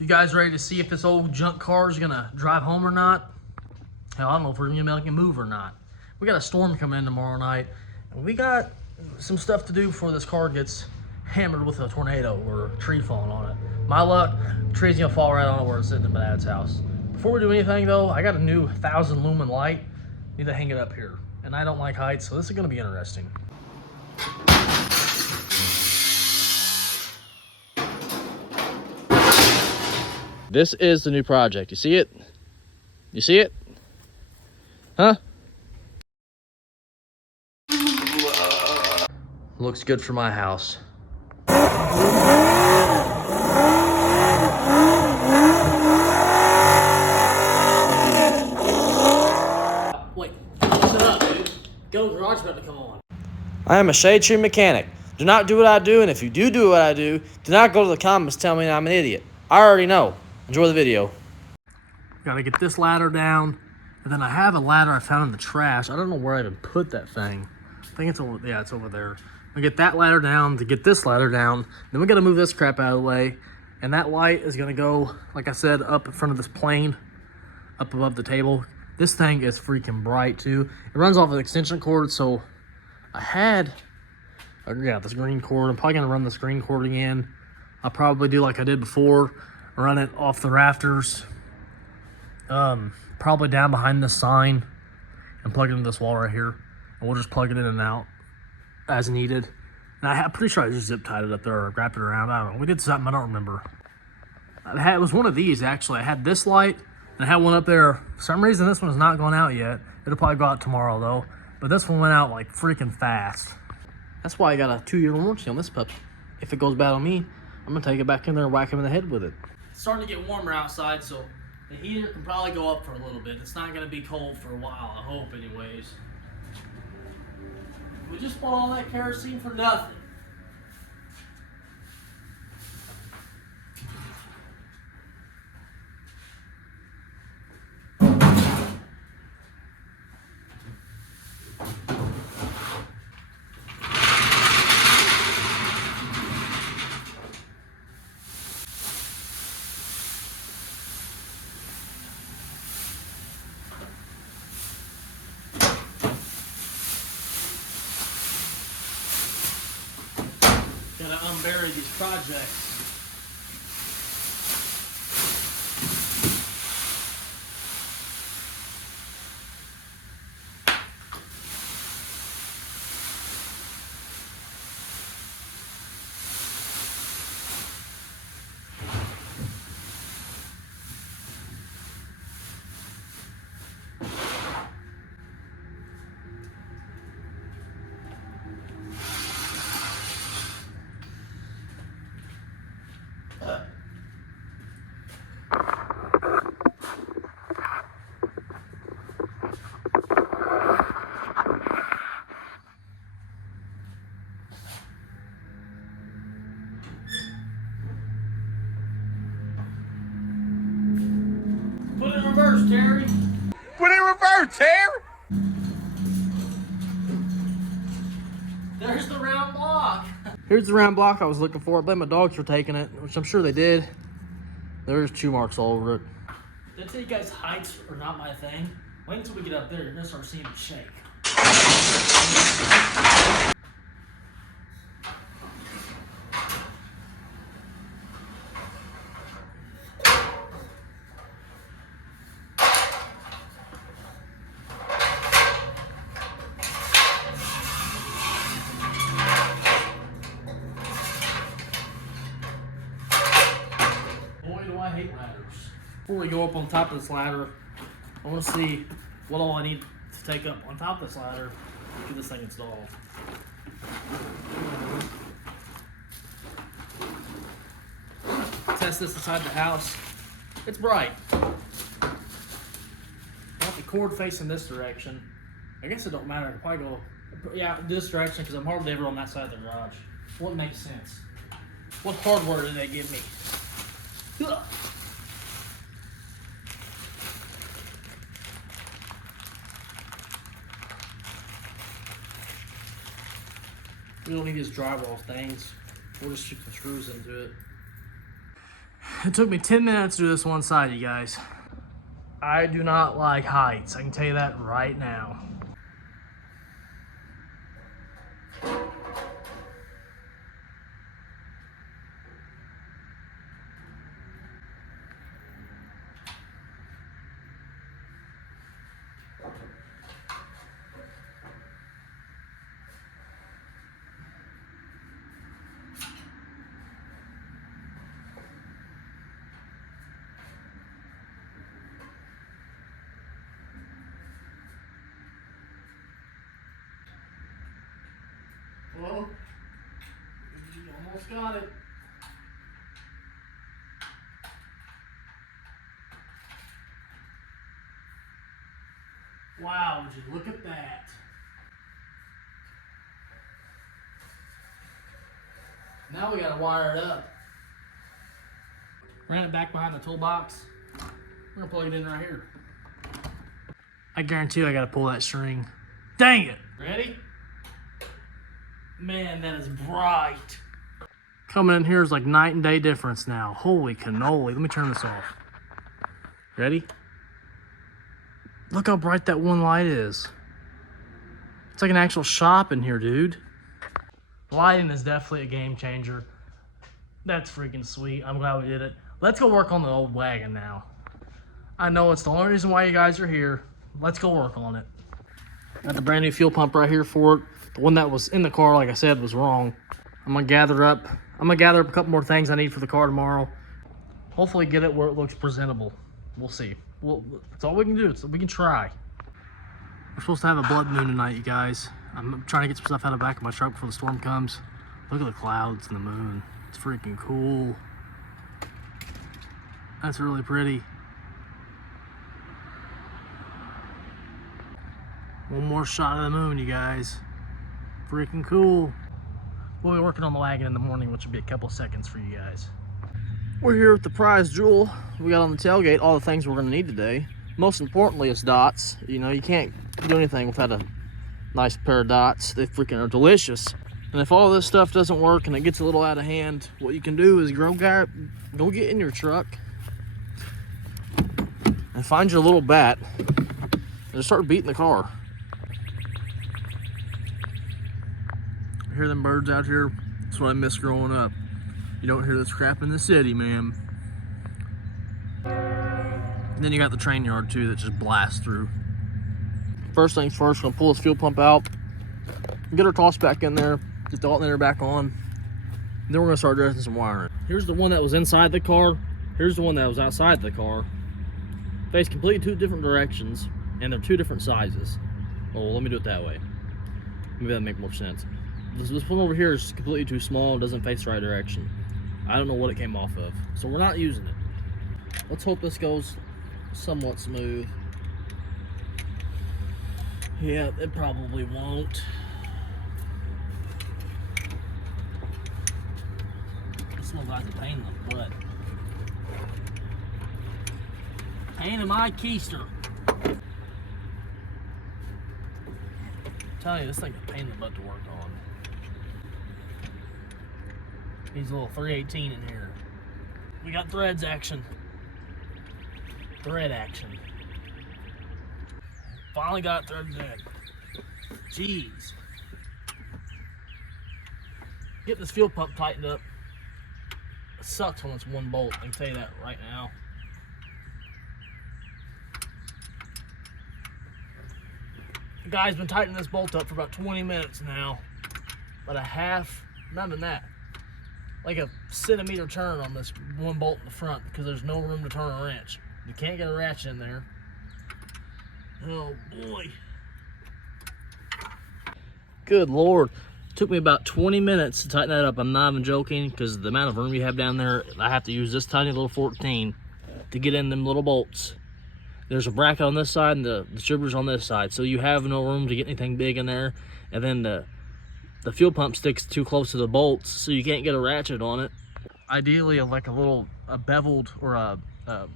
You guys ready to see if this old junk car is gonna drive home or not? Hell, I don't know if we're gonna make it move or not. We got a storm coming in tomorrow night, and we got some stuff to do before this car gets hammered with a tornado or a tree falling on it. My luck, the tree's gonna fall right on it where it's sitting in my dad's house. Before we do anything though, I got a new 1,000 lumen light. Need to hang it up here. And I don't like heights, so this is gonna be interesting. This is the new project. You see it? You see it? Huh? Looks good for my house. Wait, listen up, dude. Go garage about to come on. I am a shade tree mechanic. Do not do what I do, and if you do what I do, do not go to the comments tell me I'm an idiot. I already know. Enjoy the video. Gotta get this ladder down, and then I have a ladder I found in the trash. I don't know where I even put that thing. I think it's over, yeah, it's over there. I get that ladder down to get this ladder down. Then we gotta move this crap out of the way, and that light is gonna go, like I said, up in front of this plane, up above the table. This thing is freaking bright too. It runs off an extension cord, so I had, this green cord. I'm probably gonna run this green cord again. I'll probably do like I did before. Run it off the rafters, probably down behind this sign, and plug it into this wall right here. And we'll just plug it in and out as needed. And I'm pretty sure I just zip tied it up there or wrapped it around. I don't know. We did something, I don't remember. It was one of these actually. I had this light and I had one up there. For some reason this one's not going out yet. It'll probably go out tomorrow though. But this one went out like freaking fast. That's why I got a 2-year warranty on this puppy. If it goes bad on me, I'm gonna take it back in there and whack him in the head with it. It's starting to get warmer outside, so the heater can probably go up for a little bit. It's not going to be cold for a while, I hope anyways. We just bought all that kerosene for nothing. Gotta unbury these projects. Put it in reverse, Terry. Put it in reverse, Terry. There's the round block. Here's the round block I was looking for. I blame my dogs for taking it, which I'm sure they did. There's chew marks all over it. Did I tell you guys heights are not my thing? Wait until we get up there, you're gonna start seeing them shake. Boy, do I hate ladders. Before we go up on top of this ladder, I want to see what all I need to take up on top of this ladder to get this thing installed. Test this inside the house. It's bright. I want the cord facing this direction. I guess it don't matter. I could probably go, yeah, this direction because I'm hardly ever on that side of the garage. What makes sense? What hardware did they give me? Ugh. We don't need these drywall things. We'll just shoot some screws into it. It took me 10 minutes to do this one side, you guys. I do not like heights. I can tell you that right now. Well, you almost got it. Wow, would you look at that? Now we gotta wire it up. Ran it back behind the toolbox. We're gonna plug it in right here. I guarantee you I gotta pull that string. Dang it! Ready? Man, that is bright. Coming in here is like night and day difference now. Holy cannoli. Let me turn this off. Ready? Look how bright that one light is. It's like an actual shop in here, dude. Lighting is definitely a game changer. That's freaking sweet. I'm glad we did it. Let's go work on the old wagon now. I know it's the only reason why you guys are here. Let's go work on it. Got the brand new fuel pump right here for it. The one that was in the car, like I said, was wrong. I'm gonna gather up a couple more things I need for the car tomorrow. Hopefully get it where it looks presentable. We'll see. Well, that's all we can do. We can try. We're supposed to have a blood moon tonight, you guys. I'm trying to get some stuff out of the back of my truck before the storm comes. Look at the clouds and the moon. It's freaking cool. That's really pretty. One more shot of the moon, you guys. Freaking cool. We'll be working on the wagon in the morning, which will be a couple seconds for you guys. We're here with the prize jewel. We got on the tailgate all the things we're gonna need today. Most importantly is dots. You know, you can't do anything without a nice pair of dots. They freaking are delicious. And if all this stuff doesn't work and it gets a little out of hand, what you can do is go get in your truck and find your little bat and just start beating the car. Hear them birds out here? That's what I miss growing up. You don't hear this crap in the city, man. And then you got the train yard too that just blasts through. First things first, we're gonna pull this fuel pump out, get our toss back in there, get the alternator back on, and then we're gonna start dressing some wiring. Here's the one that was inside the car. Here's the one that was outside the car. Face completely two different directions, and they're two different sizes. Oh, let me do it that way. Maybe that'll make more sense. This one over here is completely too small, doesn't face the right direction. I don't know what it came off of, so we're not using it. Let's hope this goes somewhat smooth. Yeah, it probably won't. This one's like a pain in the butt. Pain in my keister. I'm telling you, this thing's a pain in the butt to work on. Needs a little 318 in here. We got threads action. Thread action. Finally got threads in. Jeez. Get this fuel pump tightened up. It sucks when it's one bolt. I can tell you that right now. The guy's been tightening this bolt up for about 20 minutes now. About a half, not even that. Like a centimeter turn on this one bolt in the front because there's no room to turn a wrench. You can't get a ratchet in there. Oh boy. Good Lord. It took me about 20 minutes to tighten that up. I'm not even joking because the amount of room you have down there, I have to use this tiny little 14 to get in them little bolts. There's a bracket on this side and the distributor's on this side, so you have no room to get anything big in there. And then the fuel pump sticks too close to the bolts, so you can't get a ratchet on it. Ideally, like a beveled or a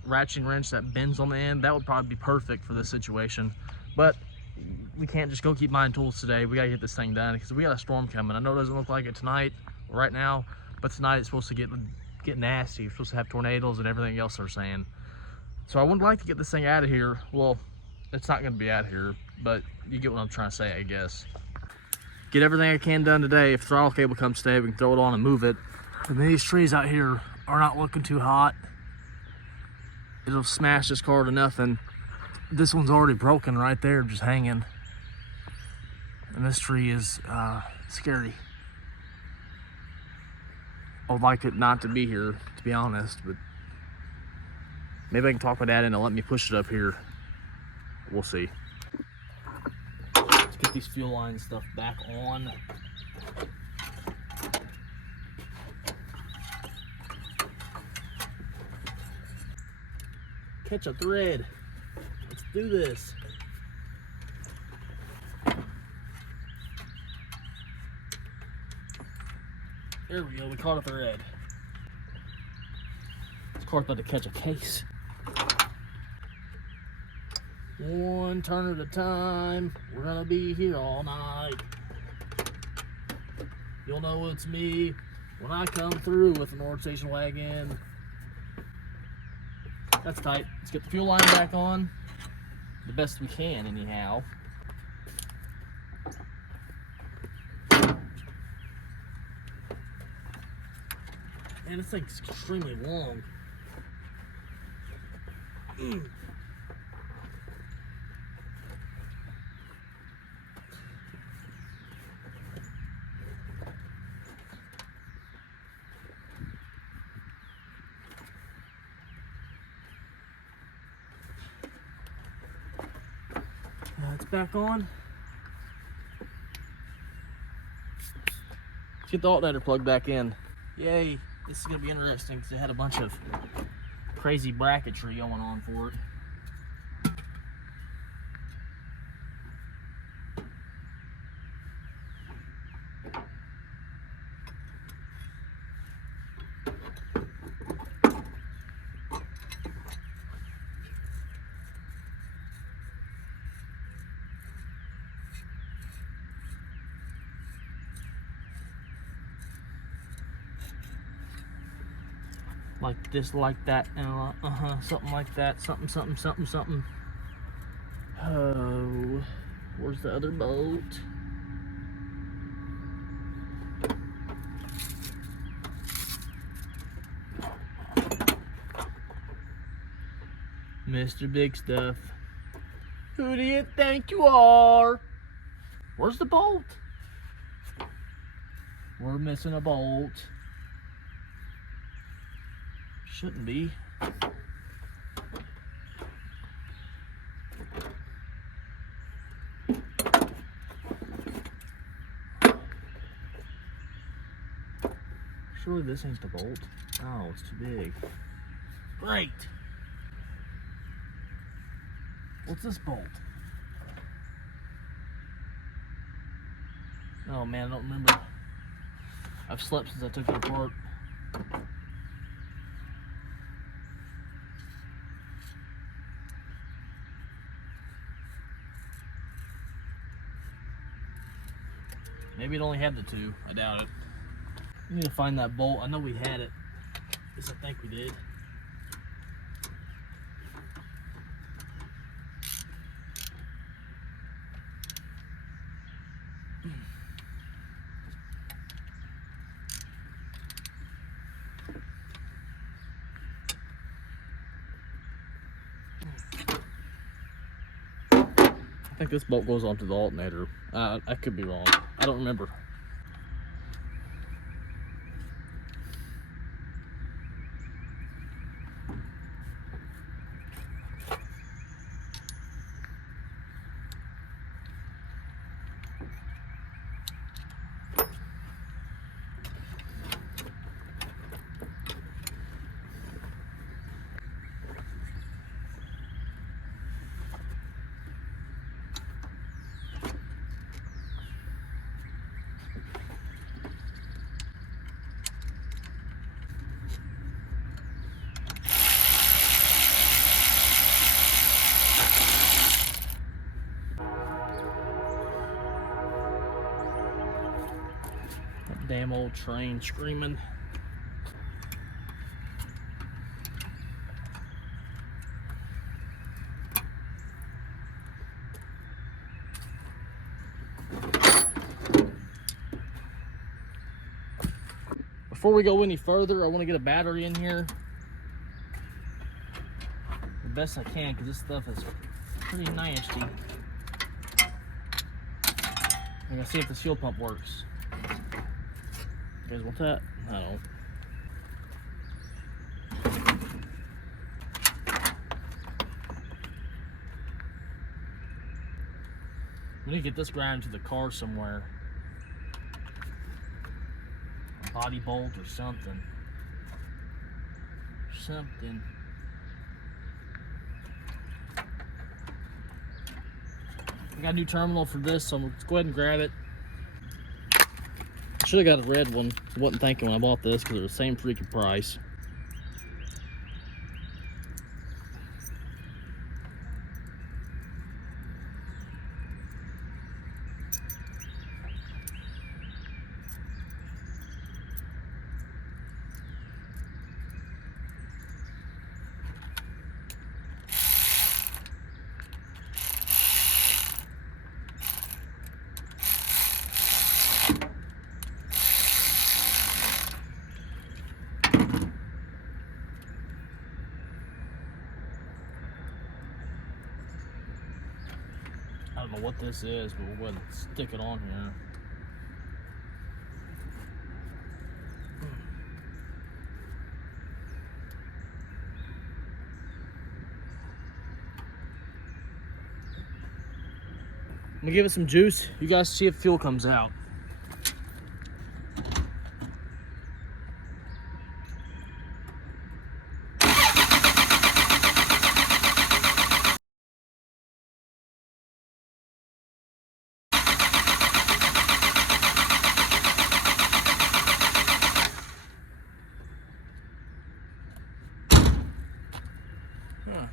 ratcheting wrench that bends on the end, that would probably be perfect for this situation. But we can't just go keep buying tools today. We gotta get this thing done because we got a storm coming. I know it doesn't look like it tonight, right now, but tonight it's supposed to get get nasty. You're supposed to have tornadoes and everything else they're saying. So I would like to get this thing out of here. Well, it's not gonna be out here, but you get what I'm trying to say, I guess. Get everything I can done today. If throttle cable comes today, we can throw it on and move it. And these trees out here are not looking too hot. It'll smash this car to nothing. This one's already broken right there, just hanging. And this tree is scary. I would like it not to be here, to be honest, but maybe I can talk my dad into letting me push it up here. We'll see. Let's get these fuel line stuff back on. Catch a thread. Let's do this. There we go, we caught a thread. This car's about to catch a case. One turn at a time. We're gonna be here all night. You'll know it's me when I come through with an orange station wagon. That's tight. Let's get the fuel line back on. The best we can, anyhow. Man, this thing's extremely long. It's back on. Let's get the alternator plugged back in. Yay. This is going to be interesting because it had a bunch of crazy bracketry going on for it. Like this, like that, and something like that, something. Oh, where's the other bolt? Mr. Big Stuff. Who do you think you are? Where's the bolt? We're missing a bolt. Shouldn't be. Surely this ain't the bolt. Oh, it's too big. Great. What's this bolt? Oh man, I don't remember. I've slept since I took it apart. Maybe it only had the two. I doubt it. We need to find that bolt. I know we had it. At least I think we did. I think this bolt goes onto the alternator. I could be wrong. I don't remember. Damn old train screaming. Before we go any further, I want to get a battery in here the best I can, because this stuff is pretty nasty. I'm gonna see if this fuel pump works. You guys want that? I don't. We need to get this ground to the car somewhere. A body bolt or something. Something. I got a new terminal for this, so let's go ahead and grab it. Should have got a red one. I wasn't thinking when I bought this because it was the same freaking price. I don't know what this is, but we'll go ahead and stick it on here. I'm gonna give it some juice. You guys see if fuel comes out.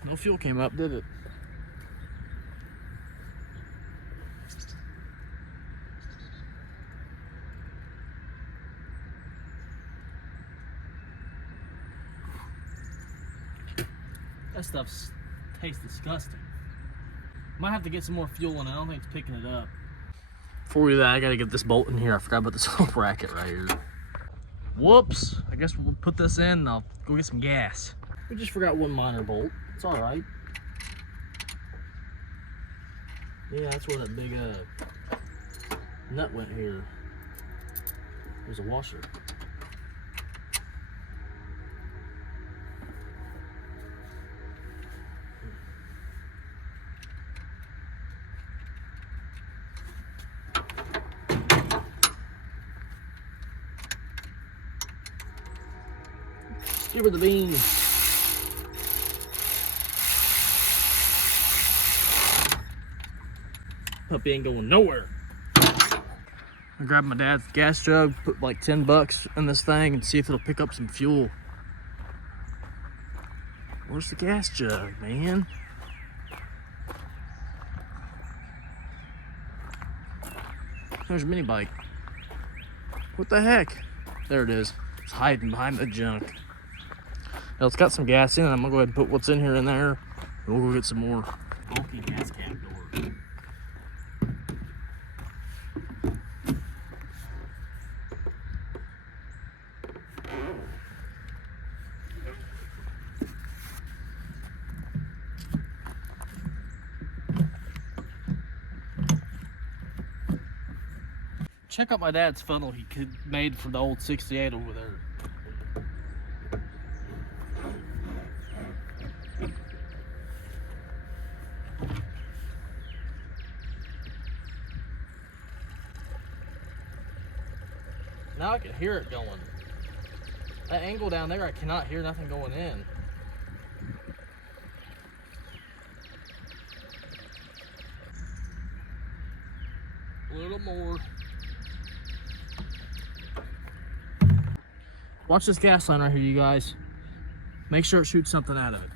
No fuel came up, did it? That stuff tastes disgusting. Might have to get some more fuel in it. I don't think it's picking it up. Before we do that, I gotta get this bolt in here. I forgot about this little bracket right here. Whoops. I guess we'll put this in and I'll go get some gas. We just forgot one minor bolt. It's all right. Yeah, that's where that big nut went here. There's a washer. Give her the beans. Puppy ain't going nowhere. I grabbed my dad's gas jug, put like 10 bucks in this thing and see if it'll pick up some fuel. Where's the gas jug, man? There's a mini bike. What the heck? There it is. It's hiding behind the junk. Now it's got some gas in it. I'm gonna go ahead and put what's in here in there. And we'll go get some more. Bulky gas cap door. Check out my dad's funnel he made for the old 68 over there. Now I can hear it going. That angle down there, I cannot hear nothing going in. A little more. Watch this gas line right here, you guys. Make sure it shoots something out of it.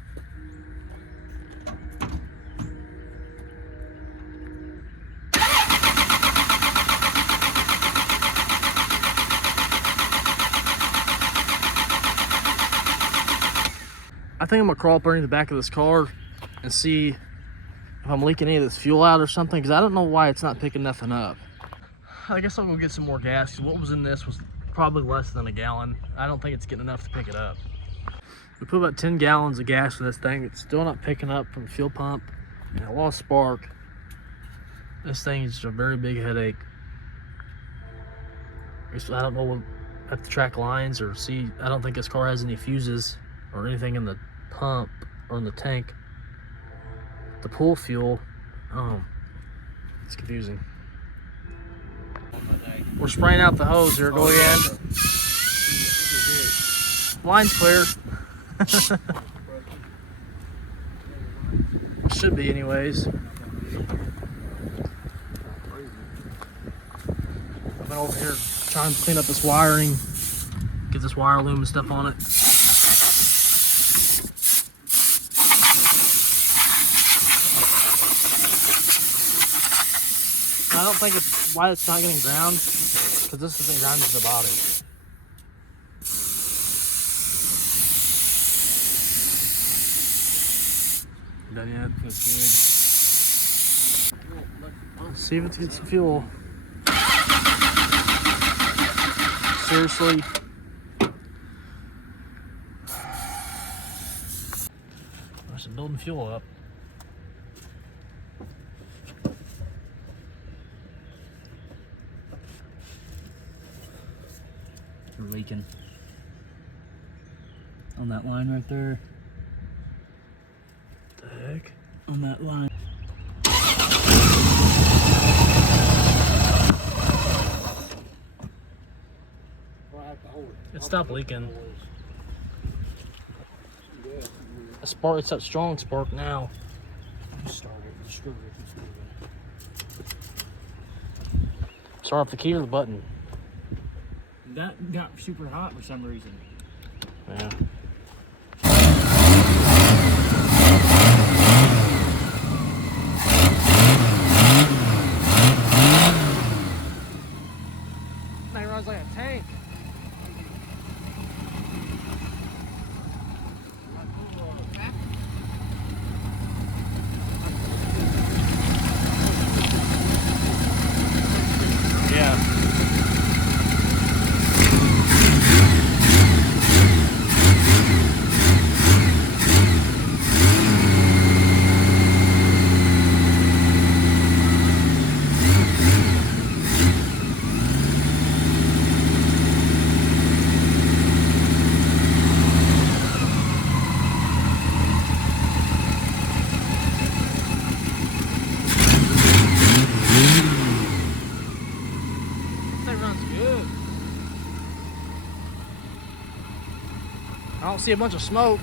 I think I'm gonna crawl up underneath the back of this car and see if I'm leaking any of this fuel out or something, because I don't know why it's not picking nothing up. I guess I'll go get some more gas, because what was in this was probably less than a gallon. I don't think it's getting enough to pick it up. We put about 10 gallons of gas in this thing. It's still not picking up from the fuel pump. And I lost spark. This thing is just a very big headache. I don't know what, I have to track lines or see. I don't think this car has any fuses or anything in the pump or in the tank to pull fuel. It's confusing. We're spraying out the hose here. Go ahead. Line's clear. Should be anyways. I've been over here trying to clean up this wiring, get this wire loom and stuff on it. I don't think it's why it's not getting ground, because this isn't ground to the body. Done yet? That's good. Let's see if it gets some fuel. Seriously. I should building fuel up. You're leaking on that line right there. What the heck? On that line. It stopped leaking. A spark, it's that strong spark now. Start off the key or the button? That got super hot for some reason. Yeah. It runs like a tank. Yeah. I don't see a bunch of smoke.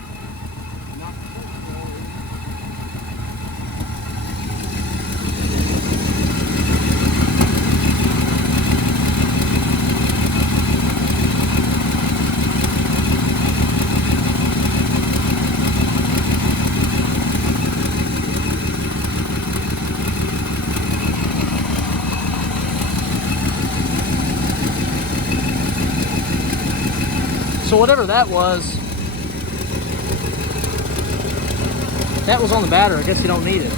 So whatever that was on the battery. I guess you don't need it.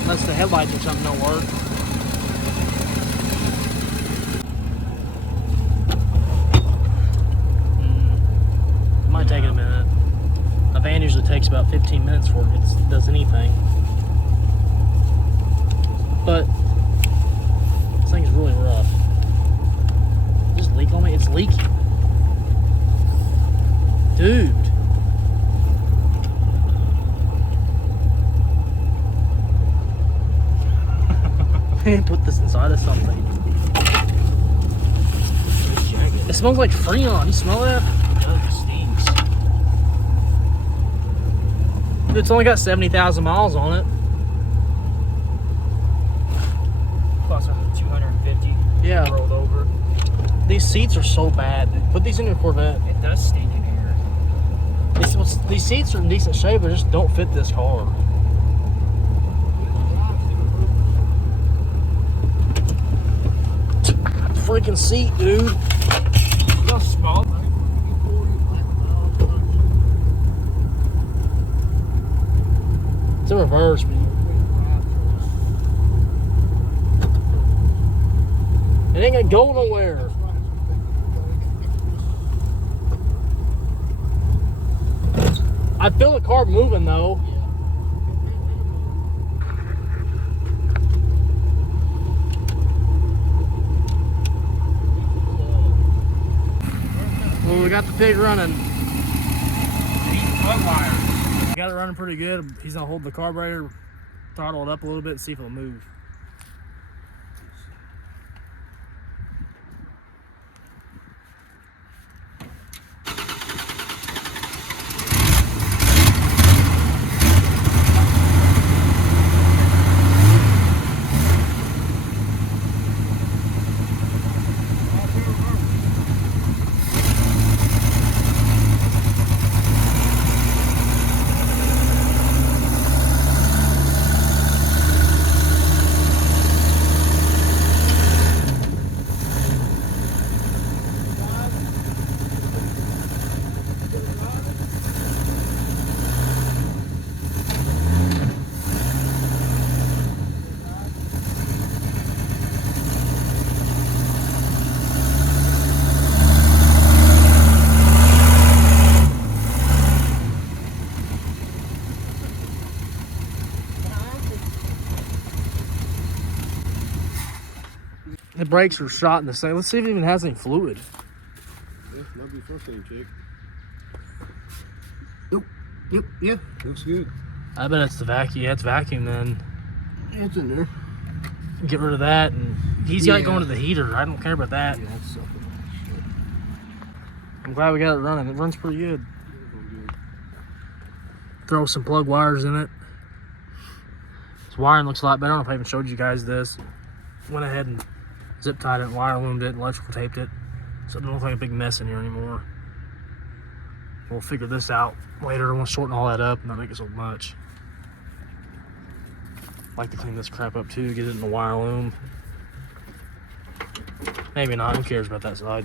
Unless the headlights or something don't work. Might take it a minute. A van usually takes about 15 minutes before it does anything. But this thing's really rough. Just leak on me? It's leaking. Dude. Man, put this inside of something. It smells like Freon. You smell that? It stinks. It's only got 70,000 miles on it. Plus 250. Yeah. Rolled over. These seats are so bad, dude. Put these in your Corvette. It does stink in here. These seats are in decent shape, but just don't fit this car. Freaking seat, dude. It's small. It's in reverse, man. It ain't gonna go nowhere. I feel the carb moving though. Well, we got the pig running. Got it running pretty good. He's gonna hold the carburetor, throttle it up a little bit, and see if it'll move. The brakes are shot in the same. Let's see if it even has any fluid. Yeah, might be first thing check. Yep, yeah, looks good. I bet it's the vacuum. Yeah, it's vacuum then. Yeah, it's in there. Get rid of that, and he's got it going to the heater. I don't care about that. Yeah, that's something. I'm glad we got it running. It runs pretty good. Throw some plug wires in it. This wiring looks a lot better. I don't know if I even showed you guys this. Went ahead and zip tied it, wire loomed it, and electrical taped it, so it doesn't look like a big mess in here anymore. We'll figure this out later. We'll shorten all that up and not make it so much. Like to clean this crap up too, get it in the wire loom. Maybe not, who cares about that side?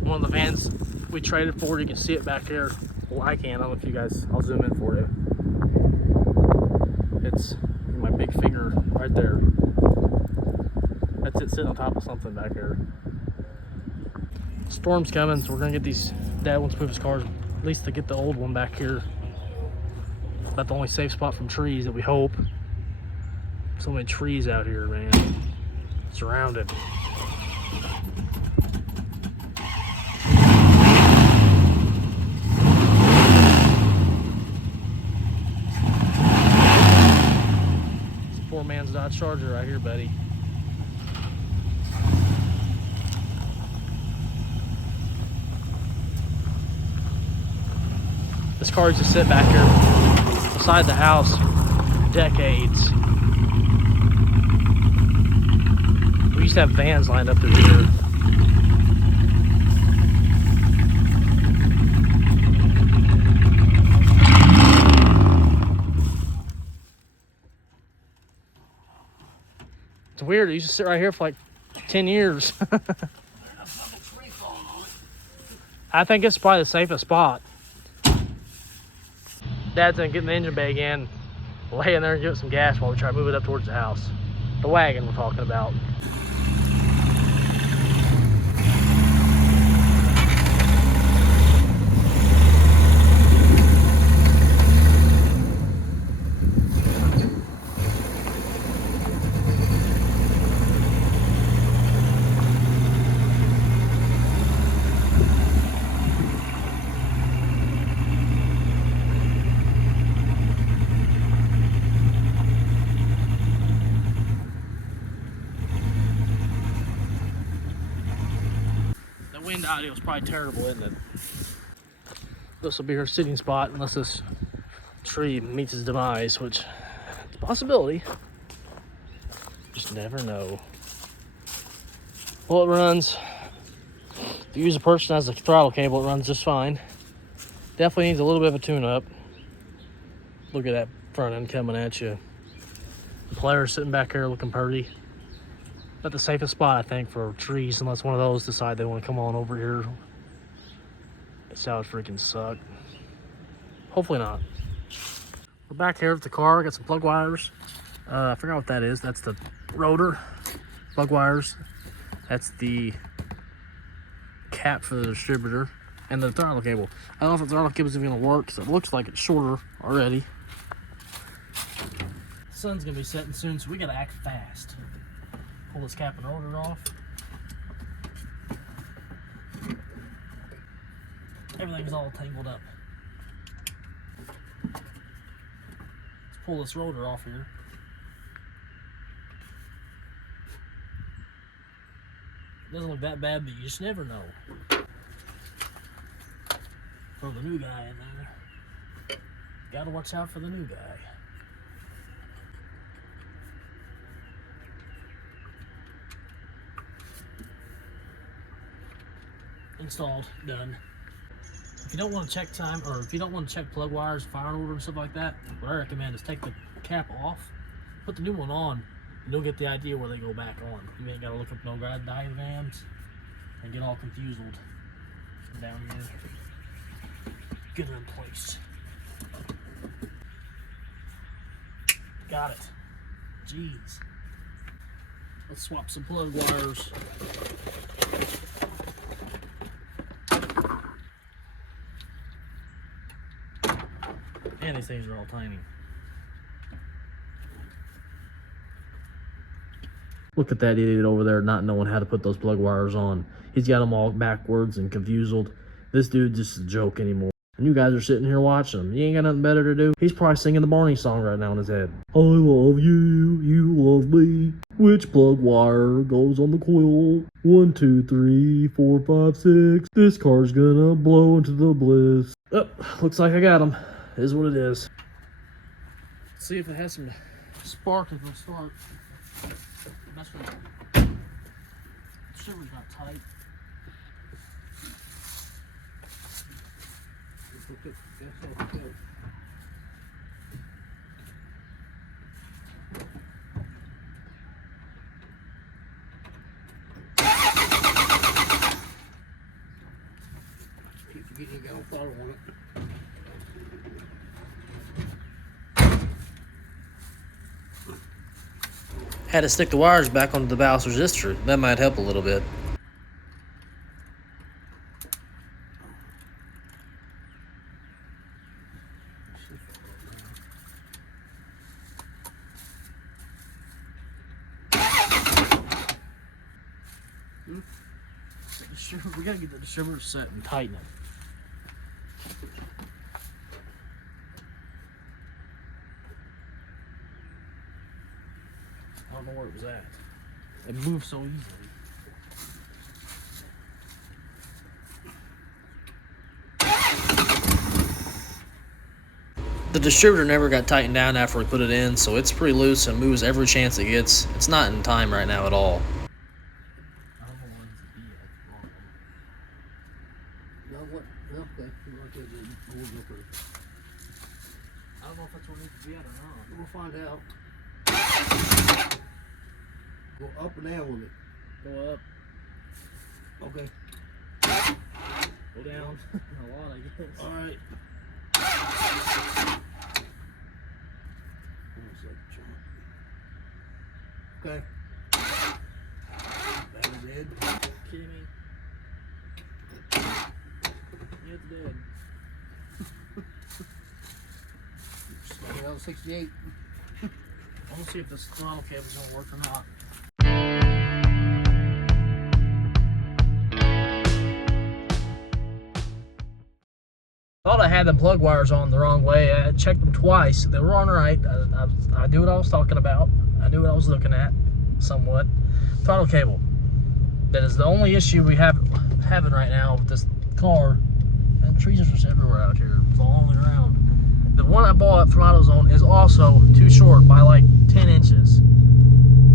One of the vans we traded for, you can see it back there. Well, I can, I don't know if you guys, I'll zoom in for you. It's my big finger right there. That's it sitting on top of something back there. Storm's coming, so we're gonna get these, Dad wants to move his cars, at least to get the old one back here. About the only safe spot from trees that we hope. So many trees out here, man. Surrounded. It's a poor man's Dodge Charger right here, buddy. This car used to sit back here beside the house for decades. We used to have vans lined up through here. It's weird, it used to sit right here for like 10 years. I think it's probably the safest spot. Dad's gonna get the engine bay again, lay in there and give it some gas while we try to move it up towards the house. The wagon we're talking about. Wind audio is probably terrible, isn't it? This will be her sitting spot unless this tree meets its demise, which is a possibility. Just never know. Well, it runs. If you use a person as a throttle cable, it runs just fine. Definitely needs a little bit of a tune-up. Look at that front end coming at you. The player's sitting back here looking pretty. Not the safest spot, I think, for trees, unless one of those decide they want to come on over here. That's how it freaking suck. Hopefully not. We're back here with the car. Got some plug wires. I forgot what that is. That's the rotor. Plug wires. That's the cap for the distributor. and the throttle cable. I don't know if the throttle cable is even gonna work because it looks like it's shorter already. The sun's gonna be setting soon, so we gotta act fast. Pull this cap and rotor off. Everything's all tangled up. Let's pull this rotor off here. Doesn't look that bad, but you just never know. Throw the new guy in there. Gotta watch out for the new guy. Installed, done. If you don't want to check time, or if you don't want to check plug wires, fire order, and stuff like that, what I recommend is take the cap off, put the new one on, and you'll get the idea where they go back on. You ain't got to look up no diagrams and get all confused down here. Get her in place. Got it. Jeez. Let's swap some plug wires. And these things are all tiny. Look at that idiot over there not knowing how to put those plug wires on. He's got them all backwards and confused. This dude just a joke anymore. And you guys are sitting here watching him. You ain't got nothing better to do. He's probably singing the Barney song right now in his head. I love you, you love me. Which plug wire goes on the coil? 1, 2, 3, 4, 5, 6. This car's gonna blow into the bliss. Oh, looks like I got him. It is what it is. Let's see if it has some spark if it'll start. That's what the shimmer's not tight. Keep forgetting you got a throttle on it. Had to stick the wires back onto the ballast resistor. That might help a little bit. We gotta get the distributor set and tighten it. I don't know where it was at. It moved so easily. The distributor never got tightened down after we put it in, so it's pretty loose and moves every chance it gets. It's not in time right now at all. I don't know what it's be at. No, what? Okay. I don't know if that's where it needs to be at or not. We'll find out. Go up and down with it. Go up. Okay. Go down. A lot, I guess. All right. Okay. That is it. Kidding me? Yeah, it's dead. Well, 68. I'm gonna see if this throttle cable's gonna work or not. Thought I had them plug wires on the wrong way. I checked them twice. They were on right. I knew what I was talking about. I knew what I was looking at, somewhat. Throttle cable. That is the only issue we have having right now with this car. And trees are just everywhere out here, falling around. The one I bought from AutoZone is also too short by like 10 inches.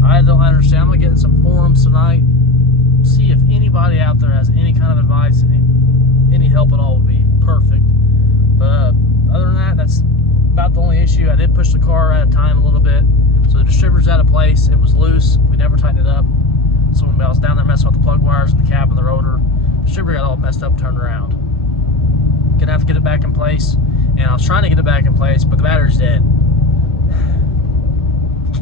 I don't understand. I'm gonna get in some forums tonight. See if anybody out there has any kind of advice, any help at all would be perfect. But other than that, that's about the only issue. I did push the car out of time a little bit, so the distributor's out of place. It was loose. We never tightened it up. So when I was down there messing with the plug wires and the cap and the rotor, the distributor got all messed up, turned around. Gonna have to get it back in place. And I was trying to get it back in place, but the battery's dead.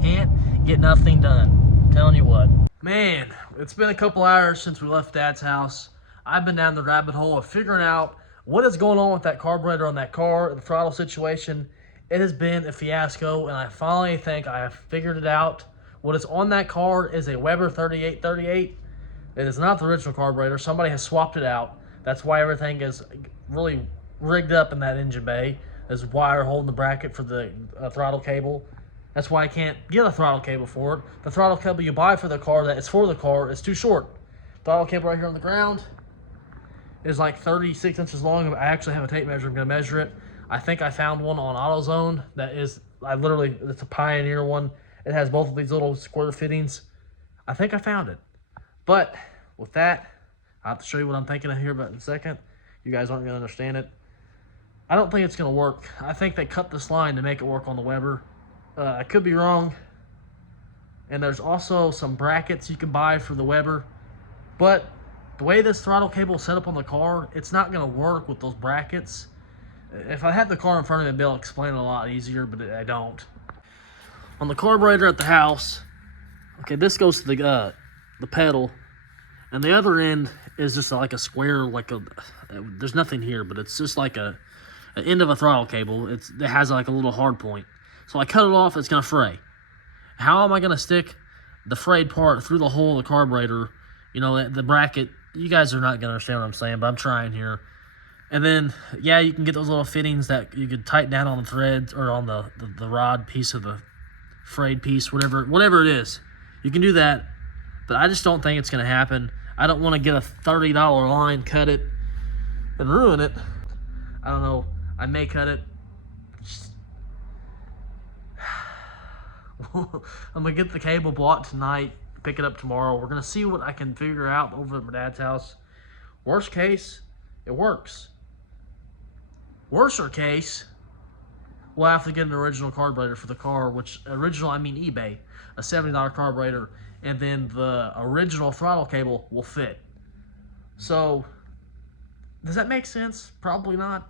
Can't get nothing done. I'm telling you what. Man, it's been a couple hours since we left Dad's house. I've been down the rabbit hole of figuring out what is going on with that carburetor on that car, the throttle situation. It has been a fiasco, and I finally think I have figured it out. What is on that car is a Weber 3838. It is not the original carburetor. Somebody has swapped it out. That's why everything is really rigged up in that engine bay. There's a wire holding the bracket for the throttle cable. That's why I can't get a throttle cable for it. The throttle cable you buy for the car that is for the car is too short. Throttle cable right here on the ground is like 36 inches long. I actually have a tape measure. I'm going to measure it. I think I found one on AutoZone that is, it's a Pioneer one. It has both of these little square fittings. I think I found it. But with that, I'll have to show you what I'm thinking of here about in a second. You guys aren't going to understand it. I don't think it's going to work. I think they cut this line to make it work on the Weber. I could be wrong. And there's also some brackets you can buy for the Weber. But the way this throttle cable is set up on the car, it's not going to work with those brackets. If I had the car in front of me, I'd be able to explain it a lot easier, but I don't. On the carburetor at the house, okay, this goes to the pedal, and the other end is just like a square, there's nothing here, but it's just like an end of a throttle cable. It has like a little hard point. So I cut it off, it's going to fray. How am I going to stick the frayed part through the hole of the carburetor? You know, the bracket, you guys are not going to understand what I'm saying, but I'm trying here. And then, yeah, you can get those little fittings that you could tighten down on the threads or on the rod piece of the frayed piece, whatever it is. You can do that, but I just don't think it's going to happen. I don't want to get a $30 line, cut it, and ruin it. I don't know. I may cut it. I'm going to get the cable bought tonight, pick it up tomorrow. We're going to see what I can figure out over at my dad's house. Worst case, it works. Worser case, we'll have to get an original carburetor for the car, which original, I mean eBay, a $70 carburetor, and then the original throttle cable will fit. So, does that make sense? Probably not.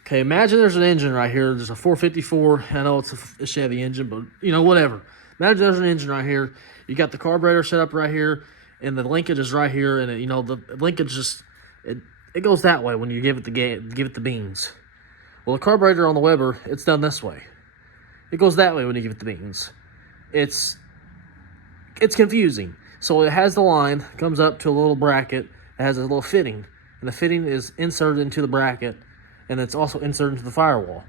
Okay, imagine there's an engine right here. There's a 454. I know it's a Chevy engine, but, you know, whatever. Imagine there's an engine right here. You got the carburetor set up right here, and the linkage is right here, and, the linkage just, it goes that way when you give it the beans. Well, the carburetor on the Weber, it's done this way. It goes that way when you give it the beans. It's confusing. So it has the line, comes up to a little bracket, it has a little fitting, and the fitting is inserted into the bracket, and it's also inserted into the firewall.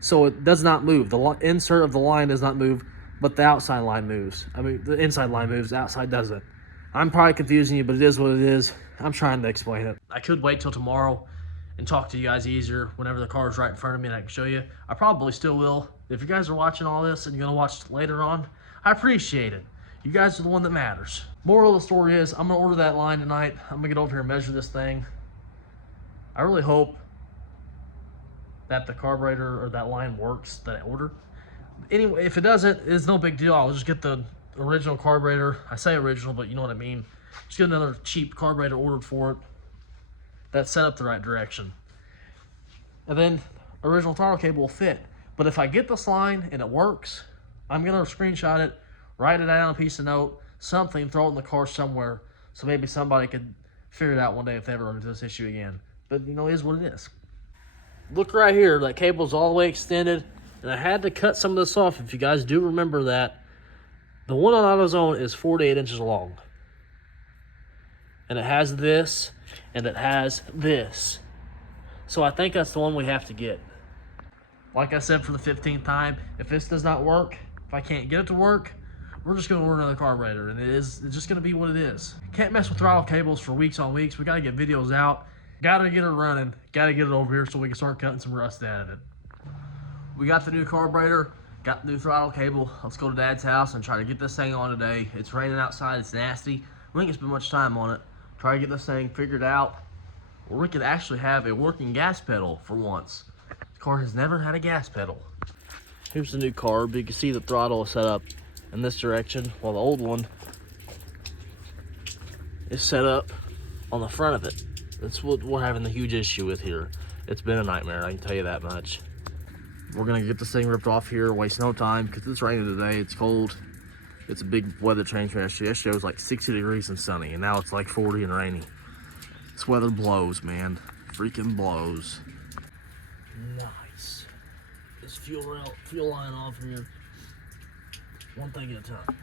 So it does not move. The insert of the line does not move, but the outside line moves. I mean, the inside line moves, the outside doesn't. I'm probably confusing you, but it is what it is. I'm trying to explain it. I could wait till tomorrow and talk to you guys easier whenever the car is right in front of me and I can show you. I probably still will. If you guys are watching all this and you're going to watch later on, I appreciate it. You guys are the one that matters. Moral of the story is, I'm going to order that line tonight. I'm going to get over here and measure this thing. I really hope that the carburetor or that line works that I ordered. Anyway, if it doesn't, it's no big deal. I'll just get the original carburetor. I say original, but you know what I mean. Just get another cheap carburetor ordered for it that's set up the right direction. And then original throttle cable will fit. But if I get this line and it works, I'm going to screenshot it, write it down on a piece of note, something, throw it in the car somewhere, so maybe somebody could figure it out one day if they ever run into this issue again. But, it is what it is. Look right here. That cable's all the way extended, and I had to cut some of this off. If you guys do remember that, the one on AutoZone is 48 inches long. And it has this, and it has this. So I think that's the one we have to get. Like I said for the 15th time, if this does not work, if I can't get it to work, we're just going to order another carburetor, and it's just going to be what it is. Can't mess with throttle cables for weeks on weeks. We got to get videos out. Got to get it running. Got to get it over here so we can start cutting some rust out of it. We got the new carburetor, got the new throttle cable. Let's go to Dad's house and try to get this thing on today. It's raining outside. It's nasty. We ain't gonna spend much time on it. Try to get this thing figured out, or we could actually have a working gas pedal for once. This car has never had a gas pedal. Here's the new carb. You can see the throttle is set up in this direction, while the old one is set up on the front of it. That's what we're having the huge issue with here. It's been a nightmare, I can tell you that much. We're gonna get this thing ripped off here, waste no time, because it's raining today, it's cold. It's a big weather change from yesterday. Yesterday was like 60 degrees and sunny, and now it's like 40 and rainy. This weather blows, man. Freaking blows. Nice. This fuel line off here. One thing at a time.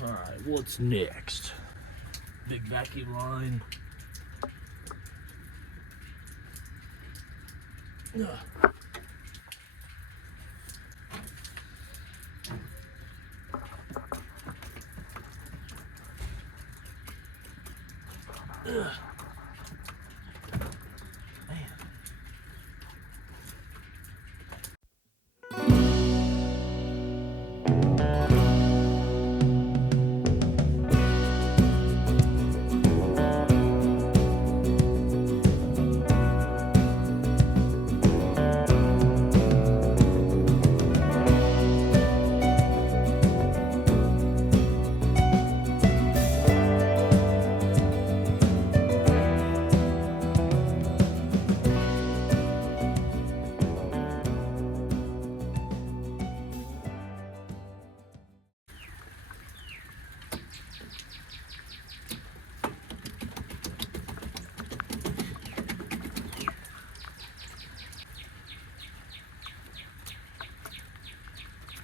Alright, what's next? Big vacuum line. Man.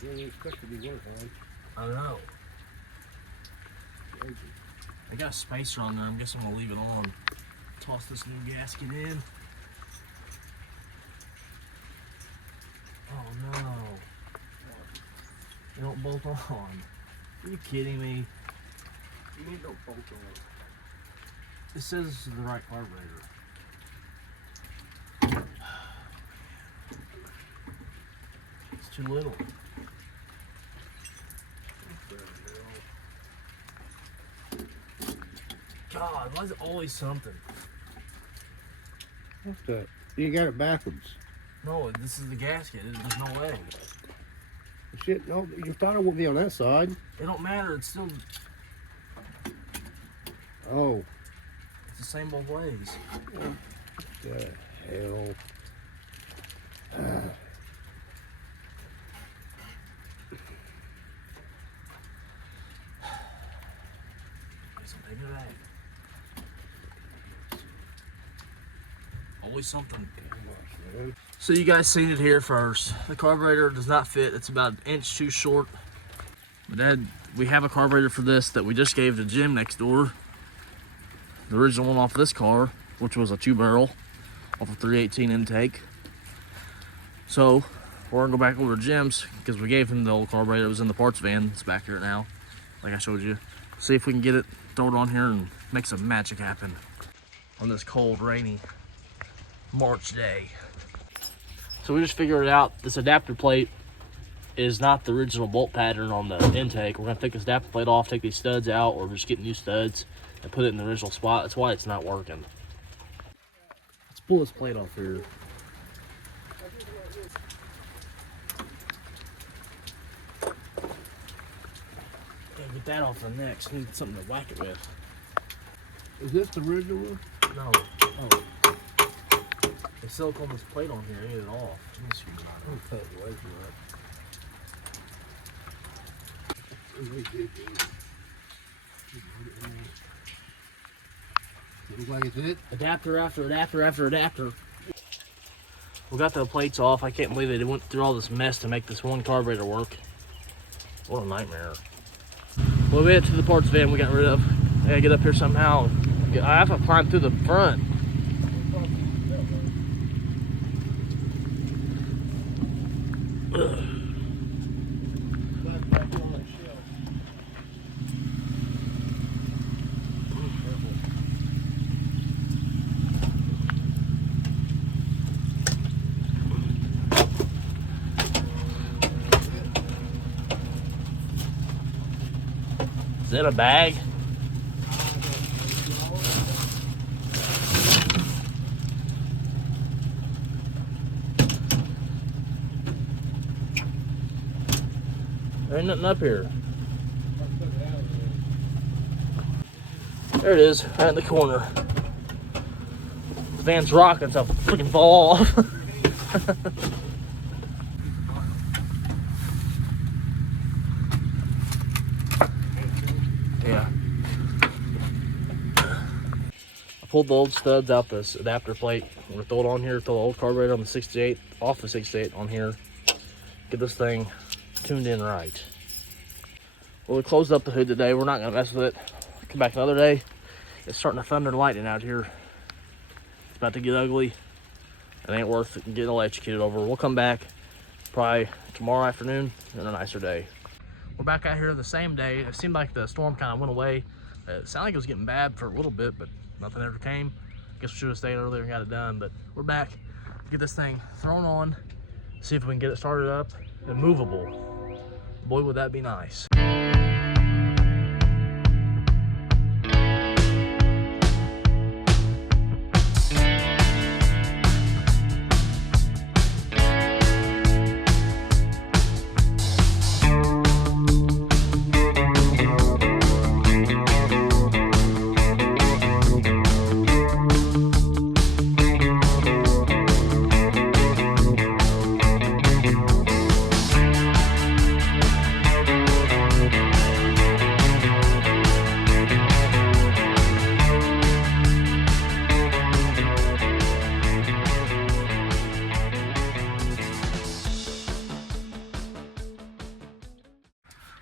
You didn't expect to be working I don't know. on. I got a spacer on there. I'm guessing I'm gonna leave it on. Toss this new gasket in. Oh no. They don't bolt on. Are you kidding me? You need no bolt on it. It says this is the right carburetor. It's too little. God, why is it always something? What's that? You got it backwards. No, this is the gasket. There's no way. Shit, no, your throttle won't be on that side. It don't matter. It's still Oh, it's the same both ways. the hell. Maybe that. Always something. So you guys seen it here first. The carburetor does not fit. It's about an inch too short. My dad, we have a carburetor for this that we just gave to Jim next door. The original one off this car, which was a 2-barrel off a 318 intake. So we're gonna go back over to Jim's because we gave him the old carburetor. It was in the parts van. It's back here now, like I showed you. See if we can get it, throw it on here and make some magic happen on this cold, rainy March day. So we just figured it out. This adapter plate is not the original bolt pattern on the intake. We're gonna take this adapter plate off, take these studs out, or just get new studs and put it in the original spot. That's why it's not working. Let's pull this plate off here. Gotta get that off the next. Need something to whack it with. Is this the original one? No. Oh. The silicone this plate on here, I need it off. Let me see. I'll cut it away from that. Look like it's it. Adapter after adapter after adapter. We got the plates off. I can't believe they went through all this mess to make this one carburetor work. What a nightmare. Well, we head to the parts van we got rid of. I gotta get up here somehow. I have to climb through the front. Is that a bag? There ain't nothing up here. There it is, right in the corner. The van's rocking, so I'll freaking fall off. pulled the old studs out this adapter plate. We're gonna throw it on here, throw the old carburetor on the 68, off the 68 on here. Get this thing tuned in right. Well, we closed up the hood today. We're not gonna mess with it. Come back another day. It's starting to thunder and lightning out here. It's about to get ugly. It ain't worth getting electrocuted over. We'll come back probably tomorrow afternoon and a nicer day. We're back out here the same day. It seemed like the storm kind of went away. It sounded like it was getting bad for a little bit, but nothing ever came. Guess we should have stayed earlier and got it done, but we're back. Get this thing thrown on, see if we can get it started up and movable. Boy, would that be nice.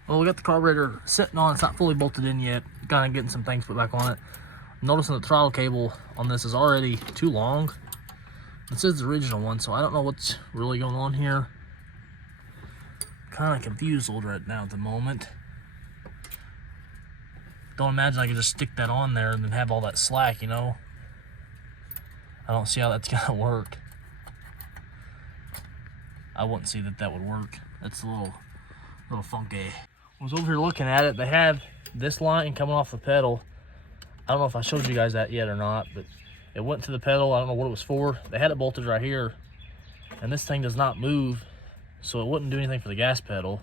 Well, we got the carburetor sitting on. It's not fully bolted in yet. Kind of getting some things put back on it. I'm noticing the throttle cable on this is already too long. This is the original one, so I don't know what's really going on here. Kind of confused right now at the moment. Don't imagine I could just stick that on there and then have all that slack, you know? I don't see how that's gonna work. I wouldn't see that that would work. That's a little funky. I was over here looking at it. They have this line coming off the pedal. I don't know if I showed you guys that yet or not, but it went to the pedal. I don't know what it was for. They had it bolted right here, and this thing does not move, so it wouldn't do anything for the gas pedal.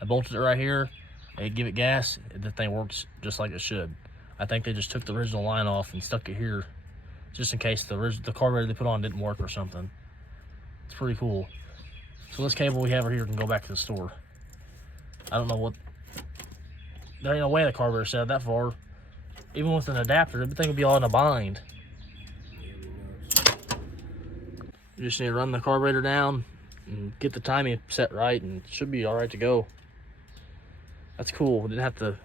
I bolted it right here. They give it gas. The thing works just like it should. I think they just took the original line off and stuck it here, just in case the carburetor they put on didn't work or something. It's pretty cool. So this cable we have right here can go back to the store. I don't know what, there ain't no way the carburetor set that far. Even with an adapter, the thing would be all in a bind. You just need to run the carburetor down and get the timing set right, and it should be all right to go. That's cool. We didn't have to,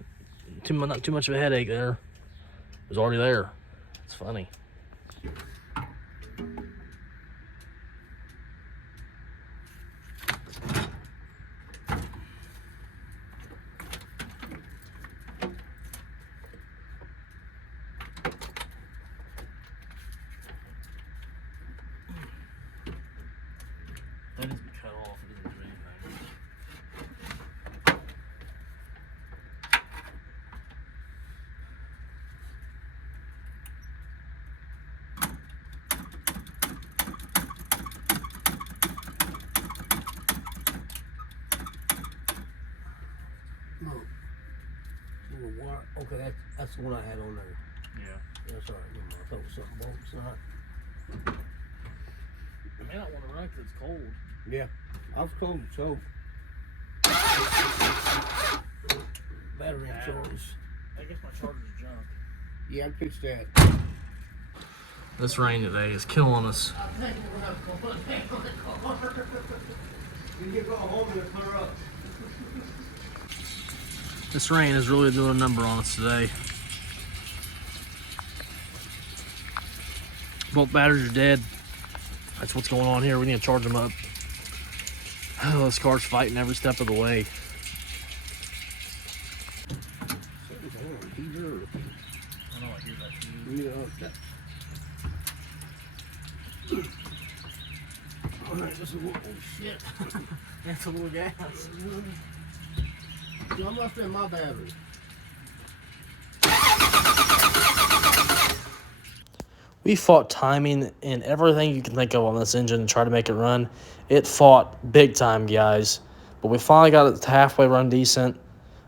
not too much of a headache there. It was already there. It's funny. That needs to be cut off. It doesn't do anything. No. Little wire. Okay, that's the one I had on there. Yeah. That's all right. Never mind. I thought it was something bolted. It's not. I may not want to run because it's cold. Yeah, I was cold, so battery and charge. I guess my charger's junk. Yeah, I fixed that. This rain today is killing us. You go home and clear up. This rain is really doing a number on us today. Both batteries are dead. That's what's going on here. We need to charge them up. Oh, this car's fighting every step of the way. Something's on. Heater. I know I hear that too. Yeah. Alright, this is what. Oh shit. That's a little gas. So I must have my battery. We fought timing and everything you can think of on this engine and try to make it run. It fought big time, guys. But we finally got it to halfway run decent.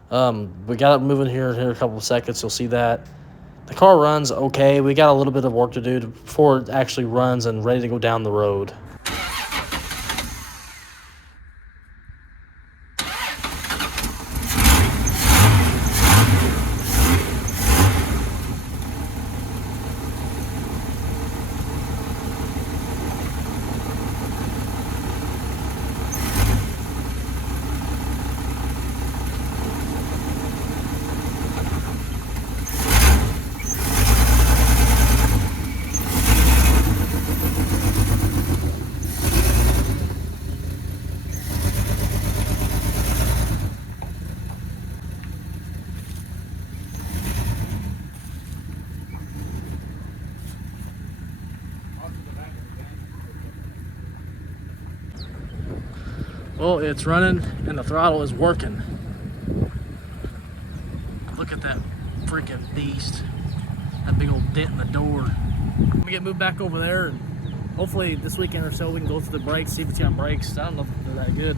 We got it moving here in a couple of seconds. You'll see that. The car runs okay. We got a little bit of work to do before it actually runs and ready to go down the road. Well, it's running and the throttle is working. Look at that freaking beast. That big old dent in the door. I'm gonna get moved back over there, and hopefully this weekend or so we can go through the brakes, see if it's got brakes. I don't know if they're that good.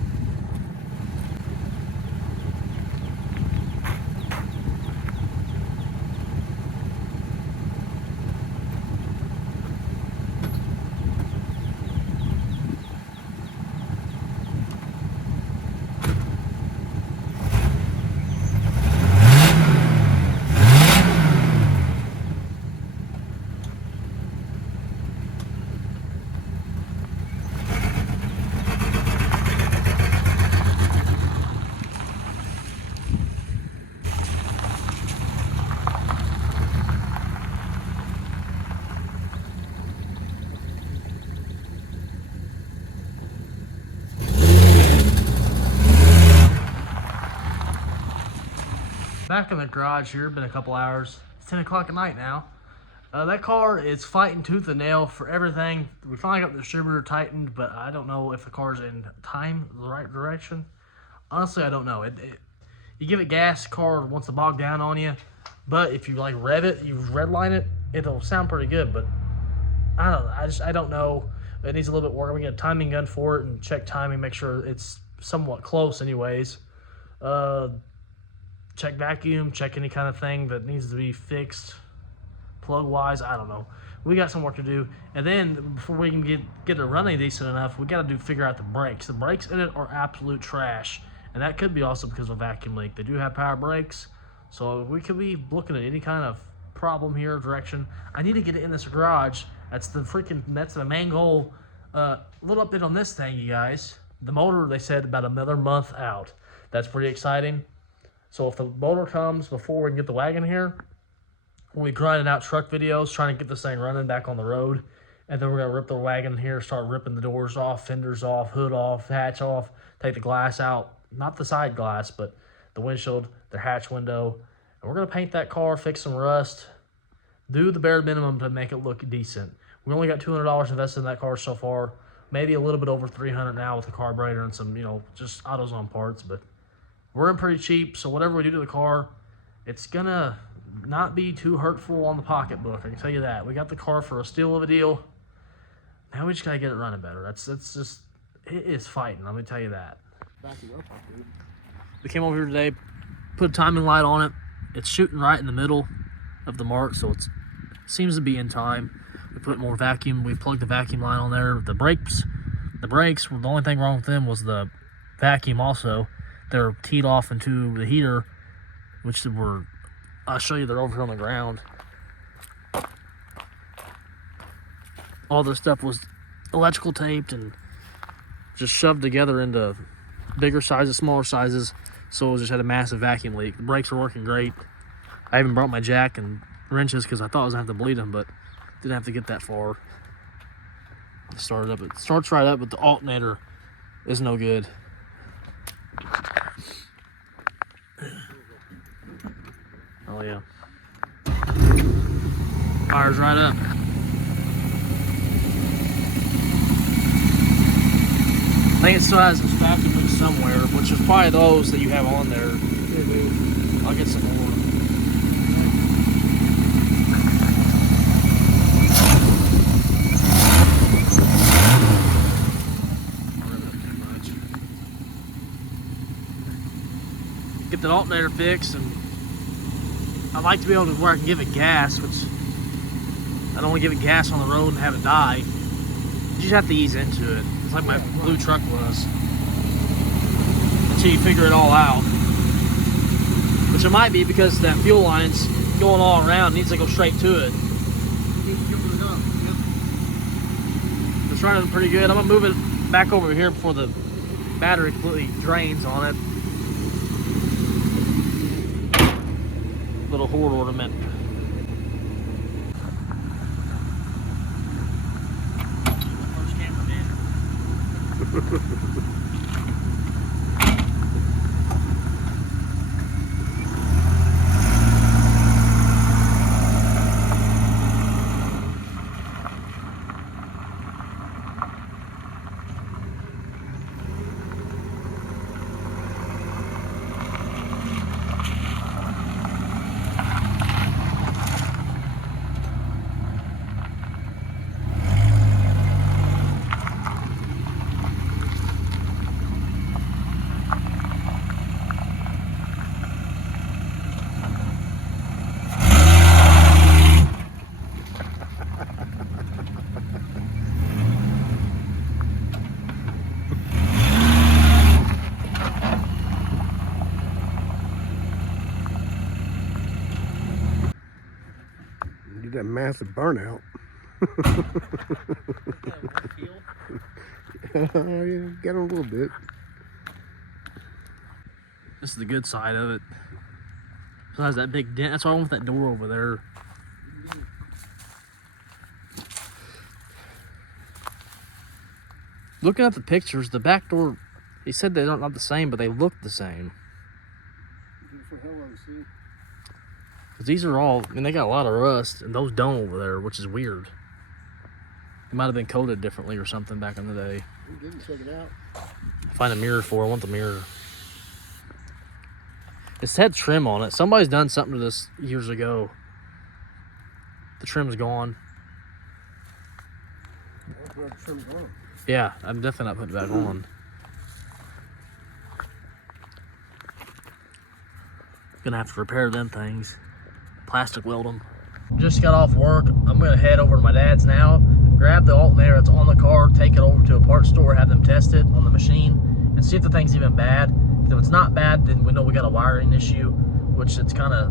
Back in the garage here, been a couple hours. It's 10 o'clock at night now. That car is fighting tooth and nail for everything. We finally got the distributor tightened, but I don't know if the car's in the right direction. Honestly, I don't know. You give it gas, the car wants to bog down on you. But if you like rev it, you redline it, it'll sound pretty good. But I don't know. I don't know. It needs a little bit work. We get a timing gun for it and check timing, make sure it's somewhat close anyways. Check vacuum, check any kind of thing that needs to be fixed plug wise. I don't know. We got some work to do, and then before we can get it running decent enough, we got to figure out the brakes. The brakes in it are absolute trash, and that could be also because of a vacuum leak. They do have power brakes, so we could be looking at any kind of problem here, direction. I need to get it in this garage. That's the main goal. A little update on this thing, you guys. The motor, they said about another month out. That's pretty exciting. So if the motor comes before we can get the wagon here, we'll be grinding out truck videos, trying to get this thing running back on the road. And then we're going to rip the wagon here, start ripping the doors off, fenders off, hood off, hatch off, take the glass out. Not the side glass, but the windshield, the hatch window. And we're going to paint that car, fix some rust, do the bare minimum to make it look decent. We only got $200 invested in that car so far. Maybe a little bit over $300 now with the carburetor and some, just AutoZone parts, but we're in pretty cheap, so whatever we do to the car, it's gonna not be too hurtful on the pocketbook. I can tell you that. We got the car for a steal of a deal. Now we just gotta get it running better. That's just, it is fighting. Let me tell you that. We came over here today, put a timing light on it. It's shooting right in the middle of the mark, so it seems to be in time. We put more vacuum. We plugged the vacuum line on there. The brakes, the only thing wrong with them was the vacuum also. They're teed off into the heater, which I'll show you, they're over here on the ground. All this stuff was electrical taped and just shoved together into bigger sizes, smaller sizes, so it just had a massive vacuum leak. The brakes were working great. I even brought my jack and wrenches because I thought I was going to have to bleed them, but didn't have to get that far. It started up. It starts right up, but the alternator is no good. Oh yeah. Fires right up. I think it still has its vacuum leak somewhere, which is probably those that you have on there. I'll get some more. Get that alternator fixed, and I'd like to be able to where I can give it gas, which I don't want to give it gas on the road and have it die. You just have to ease into it. It's like my blue truck was. Until you figure it all out. Which it might be because that fuel line's going all around, needs to go straight to it. It's running pretty good. I'm gonna move it back over here before the battery completely drains on it. Little horde ornament. First camera in. massive burnout. Yeah, got a little bit. This is the good side of it. Besides that big dent, that's why I want that door over there. Looking at the pictures, the back door, he said they're not the same, but they look the same. Because these are all, I mean, they got a lot of rust, and those don't over there, which is weird. It might have been coated differently or something back in the day. We didn't check it out. Find a mirror for it. I want the mirror. It's had trim on it. Somebody's done something to this years ago. The trim's gone. Yeah, I'm definitely not putting it back on. Gonna have to repair them things. Plastic weld them. Just got off work. I'm gonna head over to my dad's now, grab the alternator that's on the car, take it over to a parts store, have them test it on the machine, and see if the thing's even bad. If it's not bad, then we know we got a wiring issue, which it's kind of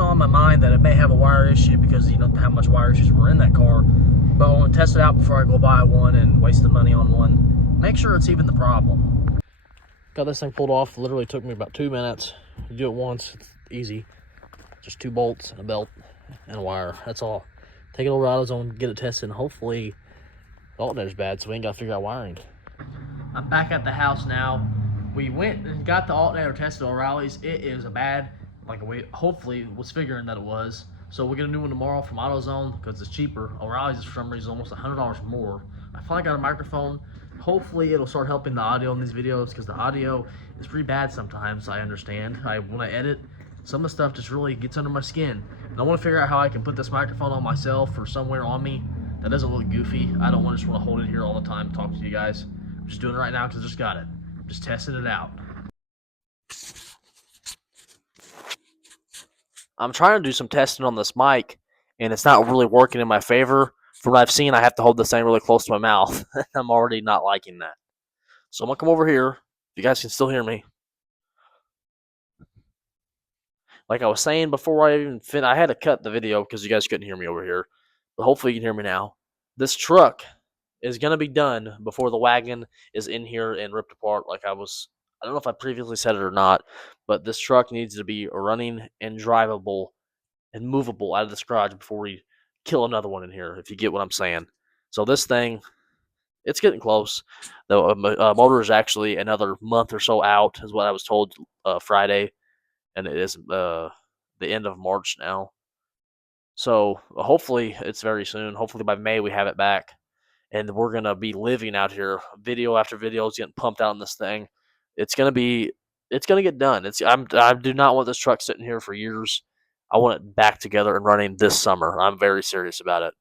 on my mind that it may have a wire issue because you know how much wire issues were in that car. But I want to test it out before I go buy one and waste the money on one. Make sure it's even the problem. Got this thing pulled off. Literally took me about 2 minutes. You do it once, it's easy. Just 2 bolts and a belt and a wire. That's all. Take it over to AutoZone, get it tested, and hopefully the alternator's bad, so we ain't got to figure out wiring. I'm back at the house now. We went and got the alternator tested at O'Reilly's. It is a bad, like we hopefully was figuring that it was. So we'll get a new one tomorrow from AutoZone because it's cheaper. O'Reilly's is for some reason almost $100 more. I finally got a microphone. Hopefully it'll start helping the audio in these videos because the audio is pretty bad sometimes. I understand. When I edit, some of the stuff just really gets under my skin. And I want to figure out how I can put this microphone on myself or somewhere on me that doesn't look goofy. I don't just want to hold it here all the time and talk to you guys. I'm just doing it right now because I just got it. Just testing it out. I'm trying to do some testing on this mic, and it's not really working in my favor. From what I've seen, I have to hold this thing really close to my mouth. I'm already not liking that. So I'm going to come over here. If you guys can still hear me. Like I was saying before I even finished, I had to cut the video because you guys couldn't hear me over here. But hopefully you can hear me now. This truck is going to be done before the wagon is in here and ripped apart like I don't know if I previously said it or not, but this truck needs to be running and drivable and movable out of this garage before we kill another one in here, if you get what I'm saying. So this thing, it's getting close. The motor is actually another month or so out, is what I was told Friday, and it is the end of March now. So hopefully it's very soon. Hopefully by May we have it back. And we're going to be living out here. Video after video is getting pumped out on this thing. It's going to get done. I do not want this truck sitting here for years. I want it back together and running this summer. I'm very serious about it.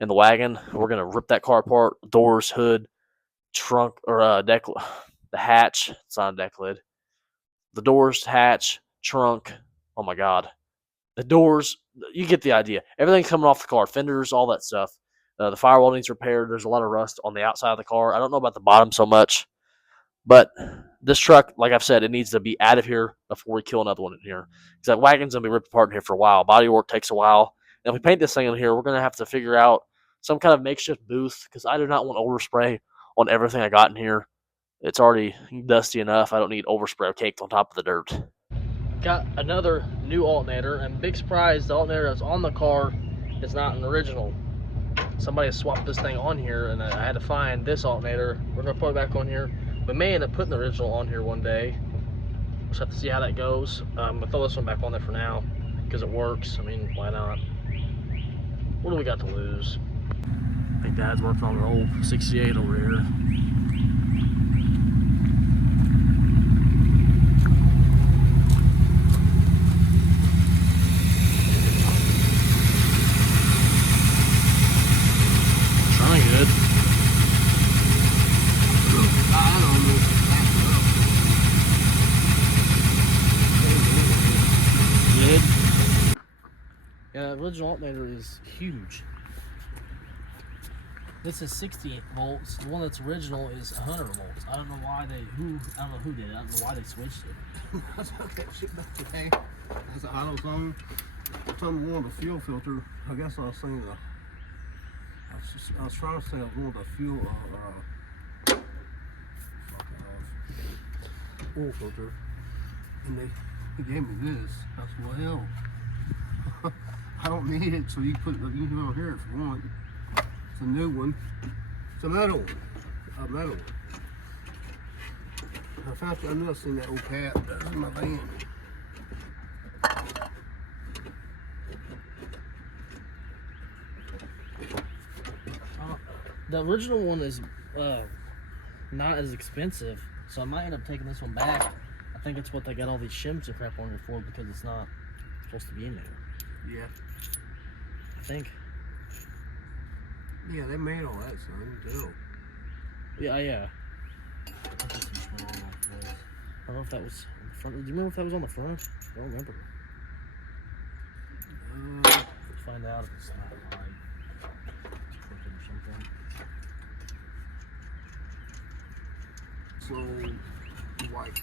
And the wagon, we're going to rip that car apart. Doors, hood, trunk, or deck, the hatch. It's not a deck lid. The doors, hatch, trunk. Oh my God. The doors, you get the idea. Everything's coming off the car. Fenders, all that stuff. The firewall needs repaired. There's a lot of rust on the outside of the car. I don't know about the bottom so much. But this truck, like I've said, it needs to be out of here before we kill another one in here. Because that wagon's going to be ripped apart in here for a while. Body work takes a while. And if we paint this thing in here, we're going to have to figure out some kind of makeshift booth. Because I do not want overspray on everything I got in here. It's already dusty enough. I don't need overspray caked on top of the dirt. Got another new alternator. And big surprise, the alternator that's on the car is not an original. Somebody swapped this thing on here, and I had to find this alternator. We're going to put it back on here. We may end up putting the original on here one day. Just have to see how that goes. I'm going to throw this one back on there for now because it works. I mean, why not? What do we got to lose? I think Dad's working on an old 68 over here. Good. Good. Yeah, the original alternator is huge. This is 68 volts. The one that's original is 100 volts. I don't know why I don't know who did it. I don't know why they switched it. I took that shit back today. That's an AutoZone. time I wanted a fuel filter, I guess I was saying I was trying to say I wanted a fuel oil filter, and he gave me this. I said, well, I don't need it, so you can put it on here if you want. It's a new one. It's a metal one. A metal one. I knew I seen that old cat. That was in my van. The original one is not as expensive, so I might end up taking this one back. I think it's what they got all these shims and crap on it for, because it's not supposed to be in there. Yeah. I think. Yeah, they made all that, so I can tell. Yeah. I don't know if that was on the front. Do you remember if that was on the front? I don't remember. Let's find out if it's not right. It's crooked or something. So, white.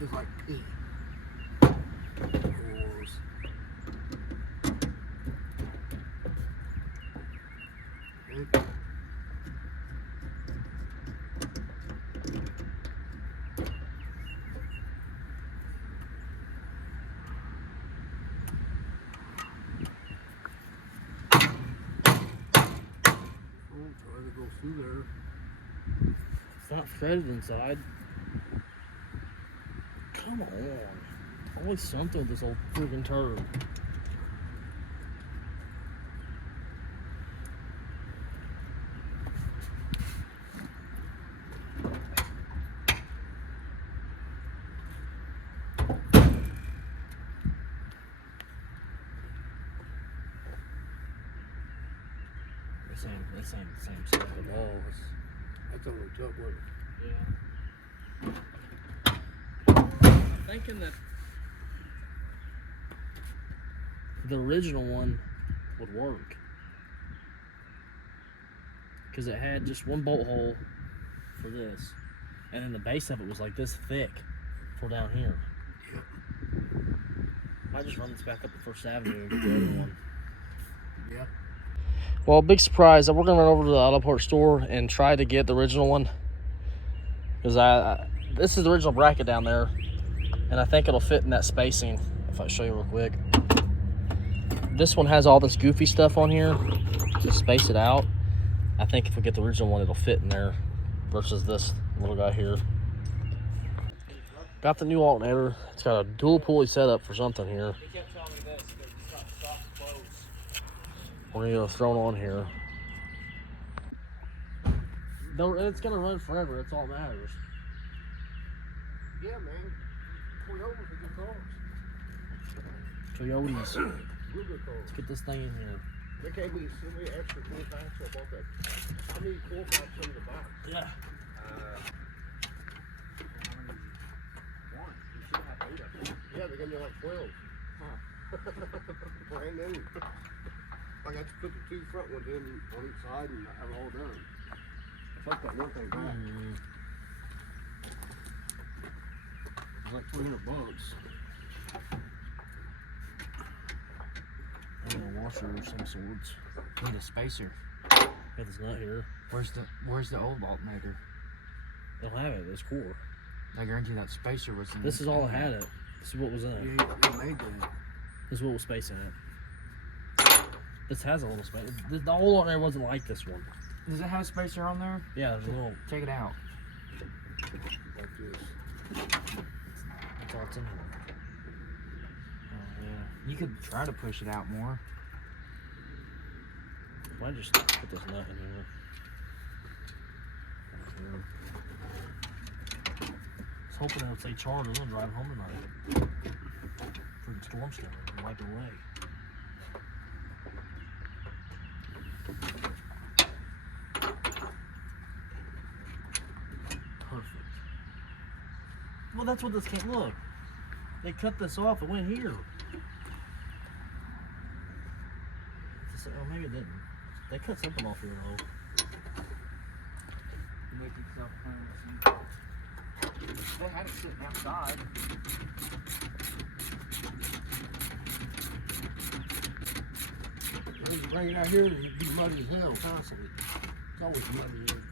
It's like E. Yours. Okay. Try to go through there. It's not threaded inside. Come on. Always something with this old freaking turd. Same stuff at all. That's only tough, wasn't it? Yeah. I'm thinking that the original one would work, because it had just one bolt hole for this, and then the base of it was like this thick for down here. Yeah. I just run this back up to First Avenue and get the other one. Yeah. Well, big surprise. We're gonna run over to the auto parts store and try to get the original one, because this is the original bracket down there, and I think it'll fit in that spacing. If I show you real quick, this one has all this goofy stuff on here to space it out. I think if we get the original one, it'll fit in there versus this little guy here. Got the new alternator. It's got a dual pulley setup for something here. He kept telling me this because it's got soft clothes. We're gonna throw it on here. It's gonna run forever. That's all that matters. Yeah, man. Toyotas are good cars. Toyotas. Real good cars. Let's get this thing in here. They gave me so many extra cool packs, so I bought that. How many cool packs in the box? Yeah. One. You should have 8 of them. Yeah, they gave me like 12. Huh. Brand new. I got to put the 2 front ones in on each side and have it all done. I took that one thing back. It's like $300. And a washer of some sorts. Need a spacer. Got this nut here. Where's the old alternator? They'll have it. It's core. I guarantee that spacer was in This is all it had it. This is what was in it. Yeah, they made that. This is what was spacing it. This has a little space. The old alternator wasn't like this one. Does it have a spacer on there? Yeah, there's a little. Take it out. Like this. That's all it's in here. Oh yeah. You could try to push it out more. Why just put this nut in here? I was hoping it would say charge. I'm gonna drive home tonight. Freaking storm's coming. I'm wiping away. Perfect. Well, that's what this can't look. They cut this off. It went here. Oh, maybe it didn't. They cut something off here though. Make yourself They had it sitting outside. When you bring it out here, it'd be muddy as hell constantly. It's always muddy here.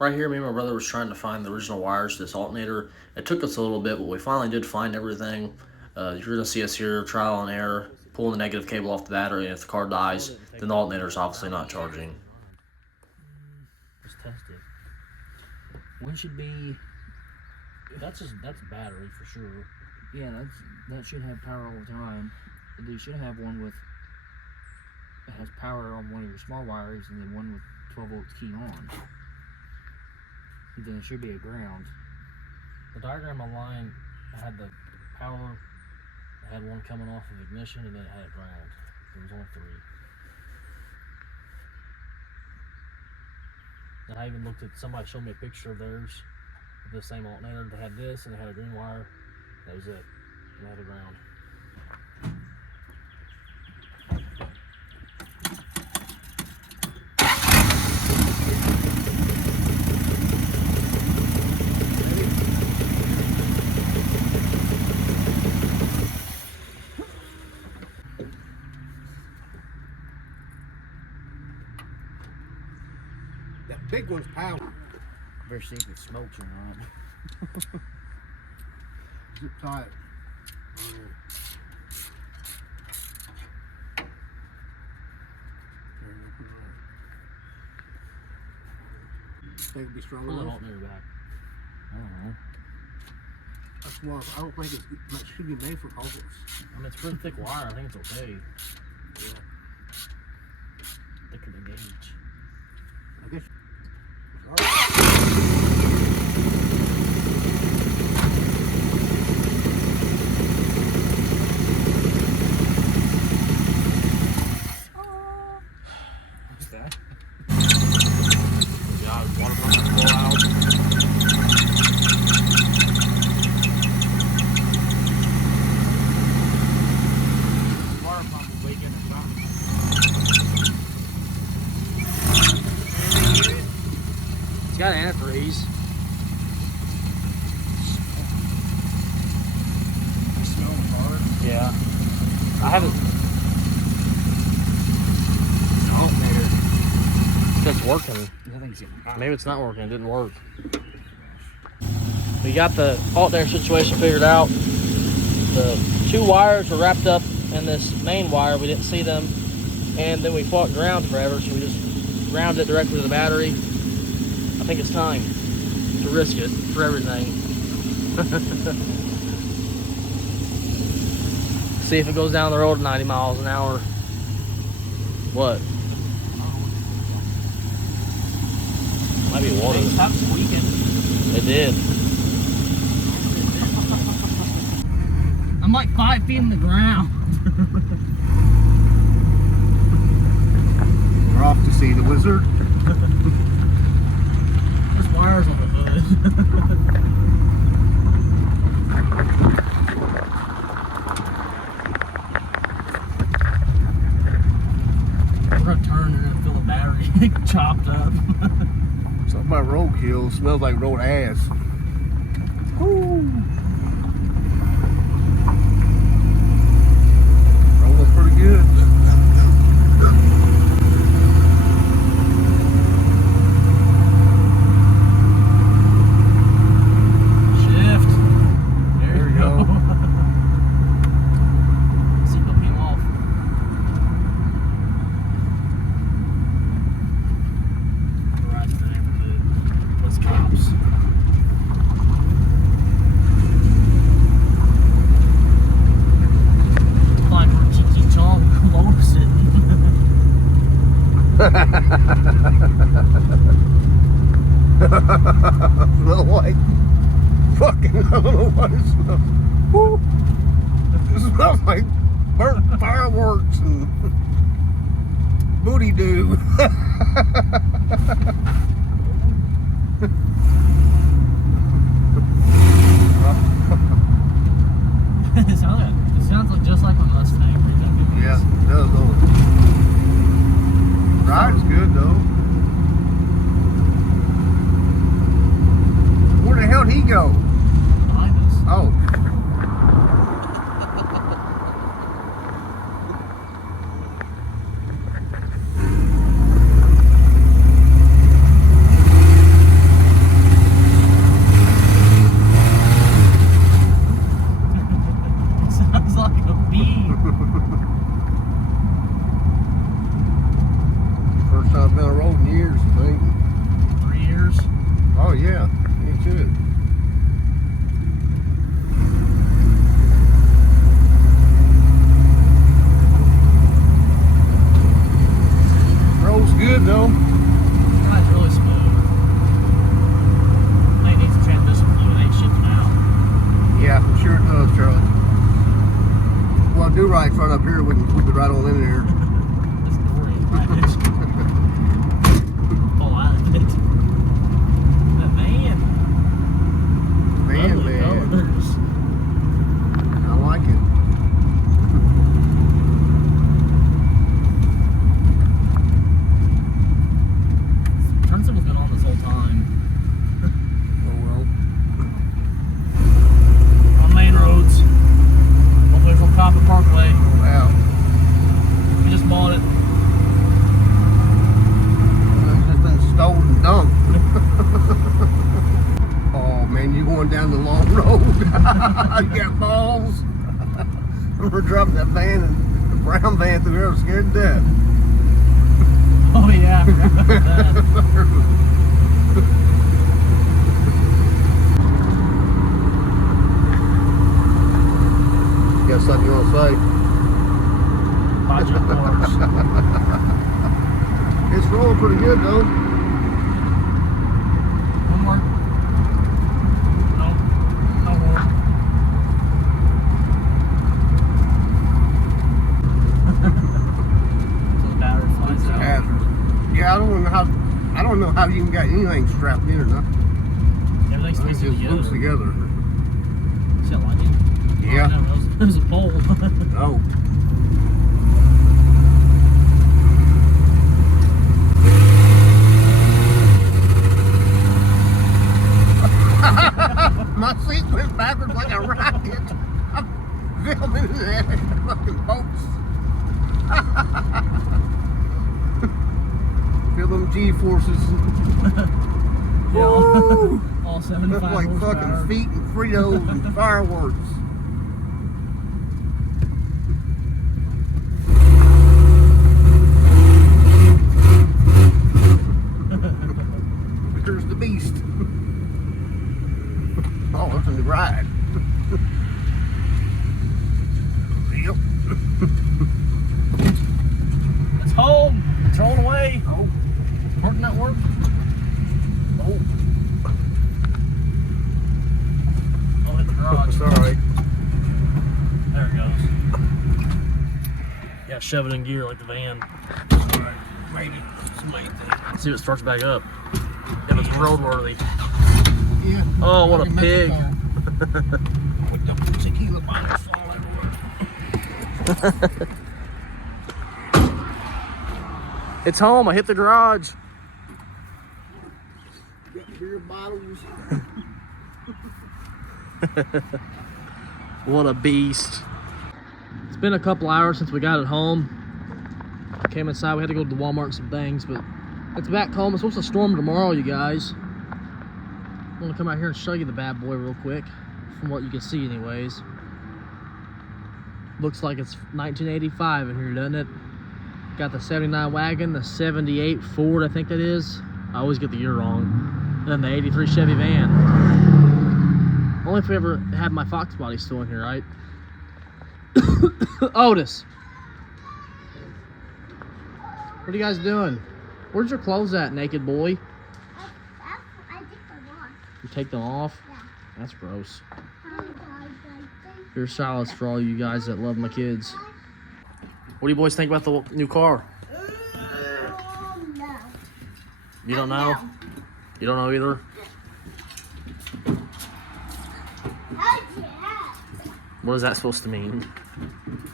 Right here, me and my brother was trying to find the original wires to this alternator. It took us a little bit, but we finally did find everything. You're going to see us here, trial and error, pulling the negative cable off the battery, and if the car dies, then the alternator is obviously not charging. Let's test it. One should be, that's battery for sure. Yeah, that should have power all the time. You should have one with, that has power on one of your small wires, and then one with 12 volts key on. Then it should be a ground. The diagram online had the power, it had one coming off of ignition, and then it had a ground. There was only 3. And I even looked at, somebody showed me a picture of theirs, of the same alternator. They had this, and they had a green wire. That was it. And they had a ground. That big one's power. Better see if it smokes or not. Zip tight. Think it'd be strong Pull that enough? alternator back. I don't know. That's why I don't think it should be made for hoses. I mean, it's pretty thick wire. I think it's okay. Yeah. Thicker than gauge. I guess. What's that? Yeah, water pump blow out. Water pump will wake in or something. It's got antifreeze. I smell the car. Yeah. I haven't. Alternator. It's working. I think it's getting hot. Maybe it's not working. It didn't work. We got the alternator situation figured out. The 2 wires were wrapped up in this main wire. We didn't see them. And then we fought ground forever, so we just grounded it directly to the battery. I think it's time to risk it for everything. See if it goes down the road at 90 miles an hour. What? Might be water. Hey, stop squeaking. It did. I'm like 5 feet in the ground. We're off to see the wizard. There's wires on the hood. We're gonna turn and then fill the battery chopped up. Something about roadkill. Smells like road ass. Woo. Rolling pretty good. Shift. There you go. Seatbelt came off. Right there with those cops. Smell like fucking, I don't know what it smells. Woo. It smells like burnt fireworks and booty doo. It sounds like just like my Mustang. Yeah, it does, don't it? Ride's good though. Where the hell did he go? Behind us. Oh. Sounds like a bee. First time I've been on the road in years, I think. 3 years. Oh yeah, me too. Road's good though. Ride's really smooth. They need some transmission fluid. Ain't shifting out. Yeah, I'm sure it does, Charlie. Well, do right front up here, we can put it right on in there. That's great. Pull out of it. But man. Lovely colors. I like it. Turn signal's been on this whole time. Oh well. On main roads. Hopefully from Copper Parkway. Oh wow. We just bought it. It's just been stolen and dumped. Oh man, you going down the long road. You got balls. We're dropping that van and the brown van through there. I was scared to death. Oh yeah, I forgot about that. You got something you want to say? Budget cars. It's rolling pretty good though. One more. No. No more. So the battery flies out. Hazard. Yeah, I don't know how you even got anything strapped in or nothing. Everything's I think twisted it's just loose together. together. See that lightning? Yeah. Oh, no, that was a pole. Oh. My seat went backwards like a rocket. I'm filming that fucking boats. Feel them G-forces. Yeah, all 75 Look like horsepower. fucking feet and Fritos and fireworks. Here's the beast. Oh, that's a new ride. Yep. It's home. It's rolling away. Oh, Working that work. oh. I'll hit the garage. It's alright. There it goes. Yeah, shove it in gear like the van. Alright, maybe. It's the main thing. See if it starts back up. If it's roadworthy. Yeah. Oh, what a pig. With the tequila bottles fall everywhere. It's home. I hit the garage. Got beer bottles. What a beast. It's been a couple hours since we got it home. Came inside. We had to go to the Walmart and some things, but it's back home. It's supposed to storm tomorrow, you guys. I'm gonna come out here and show you the bad boy real quick, from what you can see anyways. Looks like it's 1985 in here, doesn't it? Got the 79 wagon, the 78 Ford, I think that is. I always get the year wrong. And then the 83 Chevy van. Only if we ever had my Fox body still in here, right? Otis. What are you guys doing? Where's your clothes at, naked boy? I take them off. You take them off? Yeah. That's gross. Here's solace for all you guys that love my kids. What do you boys think about the new car? No. You don't know? You don't know either? What is that supposed to mean?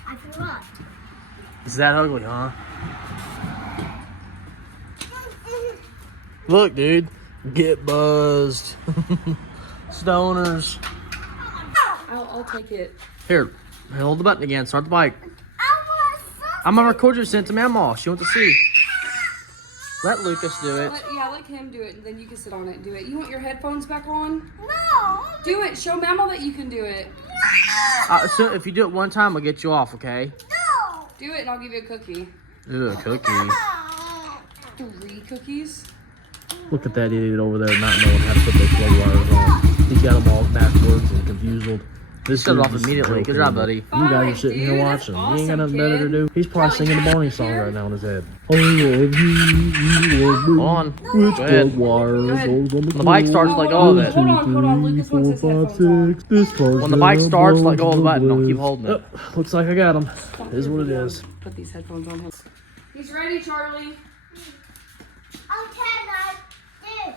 I forgot. Is that ugly, huh? Look, dude. Get buzzed. Stoners. I'll take it. Here, hold the button again. Start the bike. I want something. I'm gonna record you sent to Mama. She wants to see. Let Lucas do it. Let him do it, and then you can sit on it and do it. You want your headphones back on? No. Do it. Show Mama that you can do it. So if you do it one time, I'll get you off, okay? No. Do it, and I'll give you a cookie. Ew, a cookie. 3 cookies. Look at that idiot over there not knowing how to put those plug wires on. He's got them all backwards and confused. This shut it off immediately. Good job, buddy. You guys are sitting here dude, watching. that's You ain't got awesome, nothing better to kid. do. He's probably singing the morning song right now in his head. I love you, you love me. On. Go ahead. When the bike starts, let go of it. Hold on. Lucas wants his headphones on. When the bike starts, let go of the button. Don't keep holding it. Looks like I got him. Is what it is. Put these headphones on him. He's ready, Charlie. Okay, like this.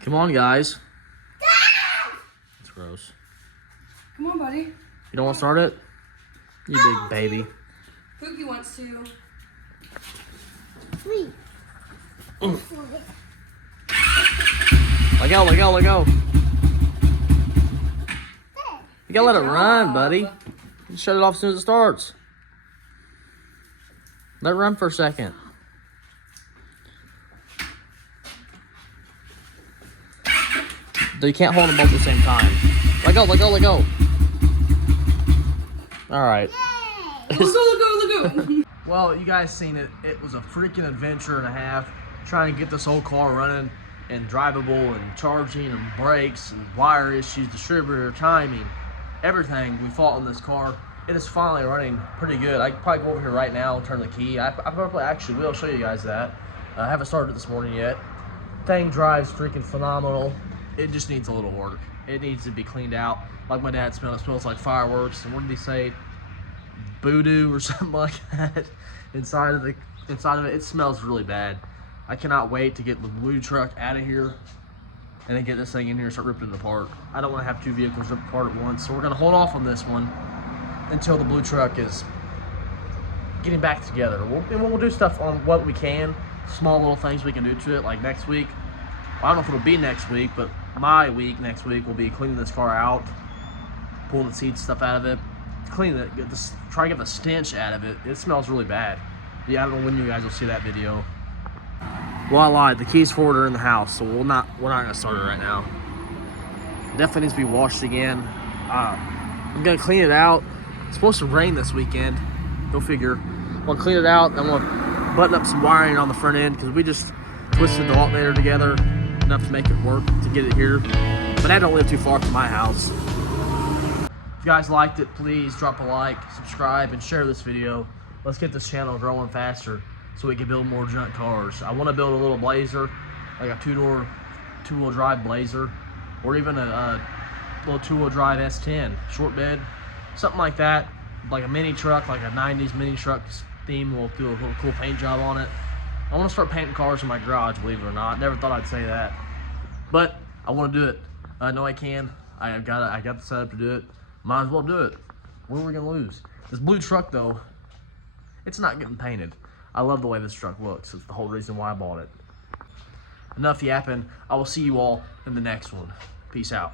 Come on, guys. It's gross. Come on, buddy. You don't want to start it? You big baby. Pookie wants to. Three. Let go, let go, let go. You gotta let it run, buddy. You shut it off as soon as it starts. Let it run for a second. Though you can't hold them both at the same time. Let go, let go, let go. Alright. Let go. Well, you guys seen it. It was a freaking adventure and a half trying to get this whole car running and drivable and charging and brakes and wire issues, distributor, timing, everything we fought in this car. It is finally running pretty good. I could probably go over here right now and turn the key. I probably actually will show you guys that. I haven't started it this morning yet. Thing drives freaking phenomenal. It just needs a little work. It needs to be cleaned out. Like my dad smelled, it smells like fireworks. And what did he say? Voodoo or something like that inside of it. It smells really bad. I cannot wait to get the blue truck out of here and then get this thing in here and start ripping it apart. I don't want to have 2 vehicles ripped apart at once, so we're gonna hold off on this one until the blue truck is getting back together. We'll do stuff on what we can, small little things we can do to it, like next week. I don't know if it'll be next week, but my week next week will be cleaning this car out, pulling the seat stuff out of it, cleaning it, try to get the stench out of it. It smells really bad. Yeah, I don't know when you guys will see that video. Well, I lied. The keys for it are in the house, so we're not gonna start it right now. Definitely needs to be washed again. I'm gonna clean it out. It's supposed to rain this weekend. Go figure. I'm gonna clean it out. I'm gonna button up some wiring on the front end because we just twisted the alternator together enough to make it work to get it here. But I don't live too far from my house. If you guys liked it, please drop a like, subscribe, and share this video. Let's get this channel growing faster so we can build more junk cars. I want to build a little Blazer, like a two-wheel drive Blazer, or even a little two-wheel drive S10, short bed, something like that, like a mini truck, like a 90s mini truck theme. We'll do a little cool paint job on it. I want to start painting cars in my garage, believe it or not. Never thought I'd say that, but I want to do it. I know I can. I got the setup to do it. Might as well do it. What are we gonna lose? This blue truck though, it's not getting painted. I love the way this truck looks. It's the whole reason why I bought it. Enough yapping. I will see you all in the next one. Peace out.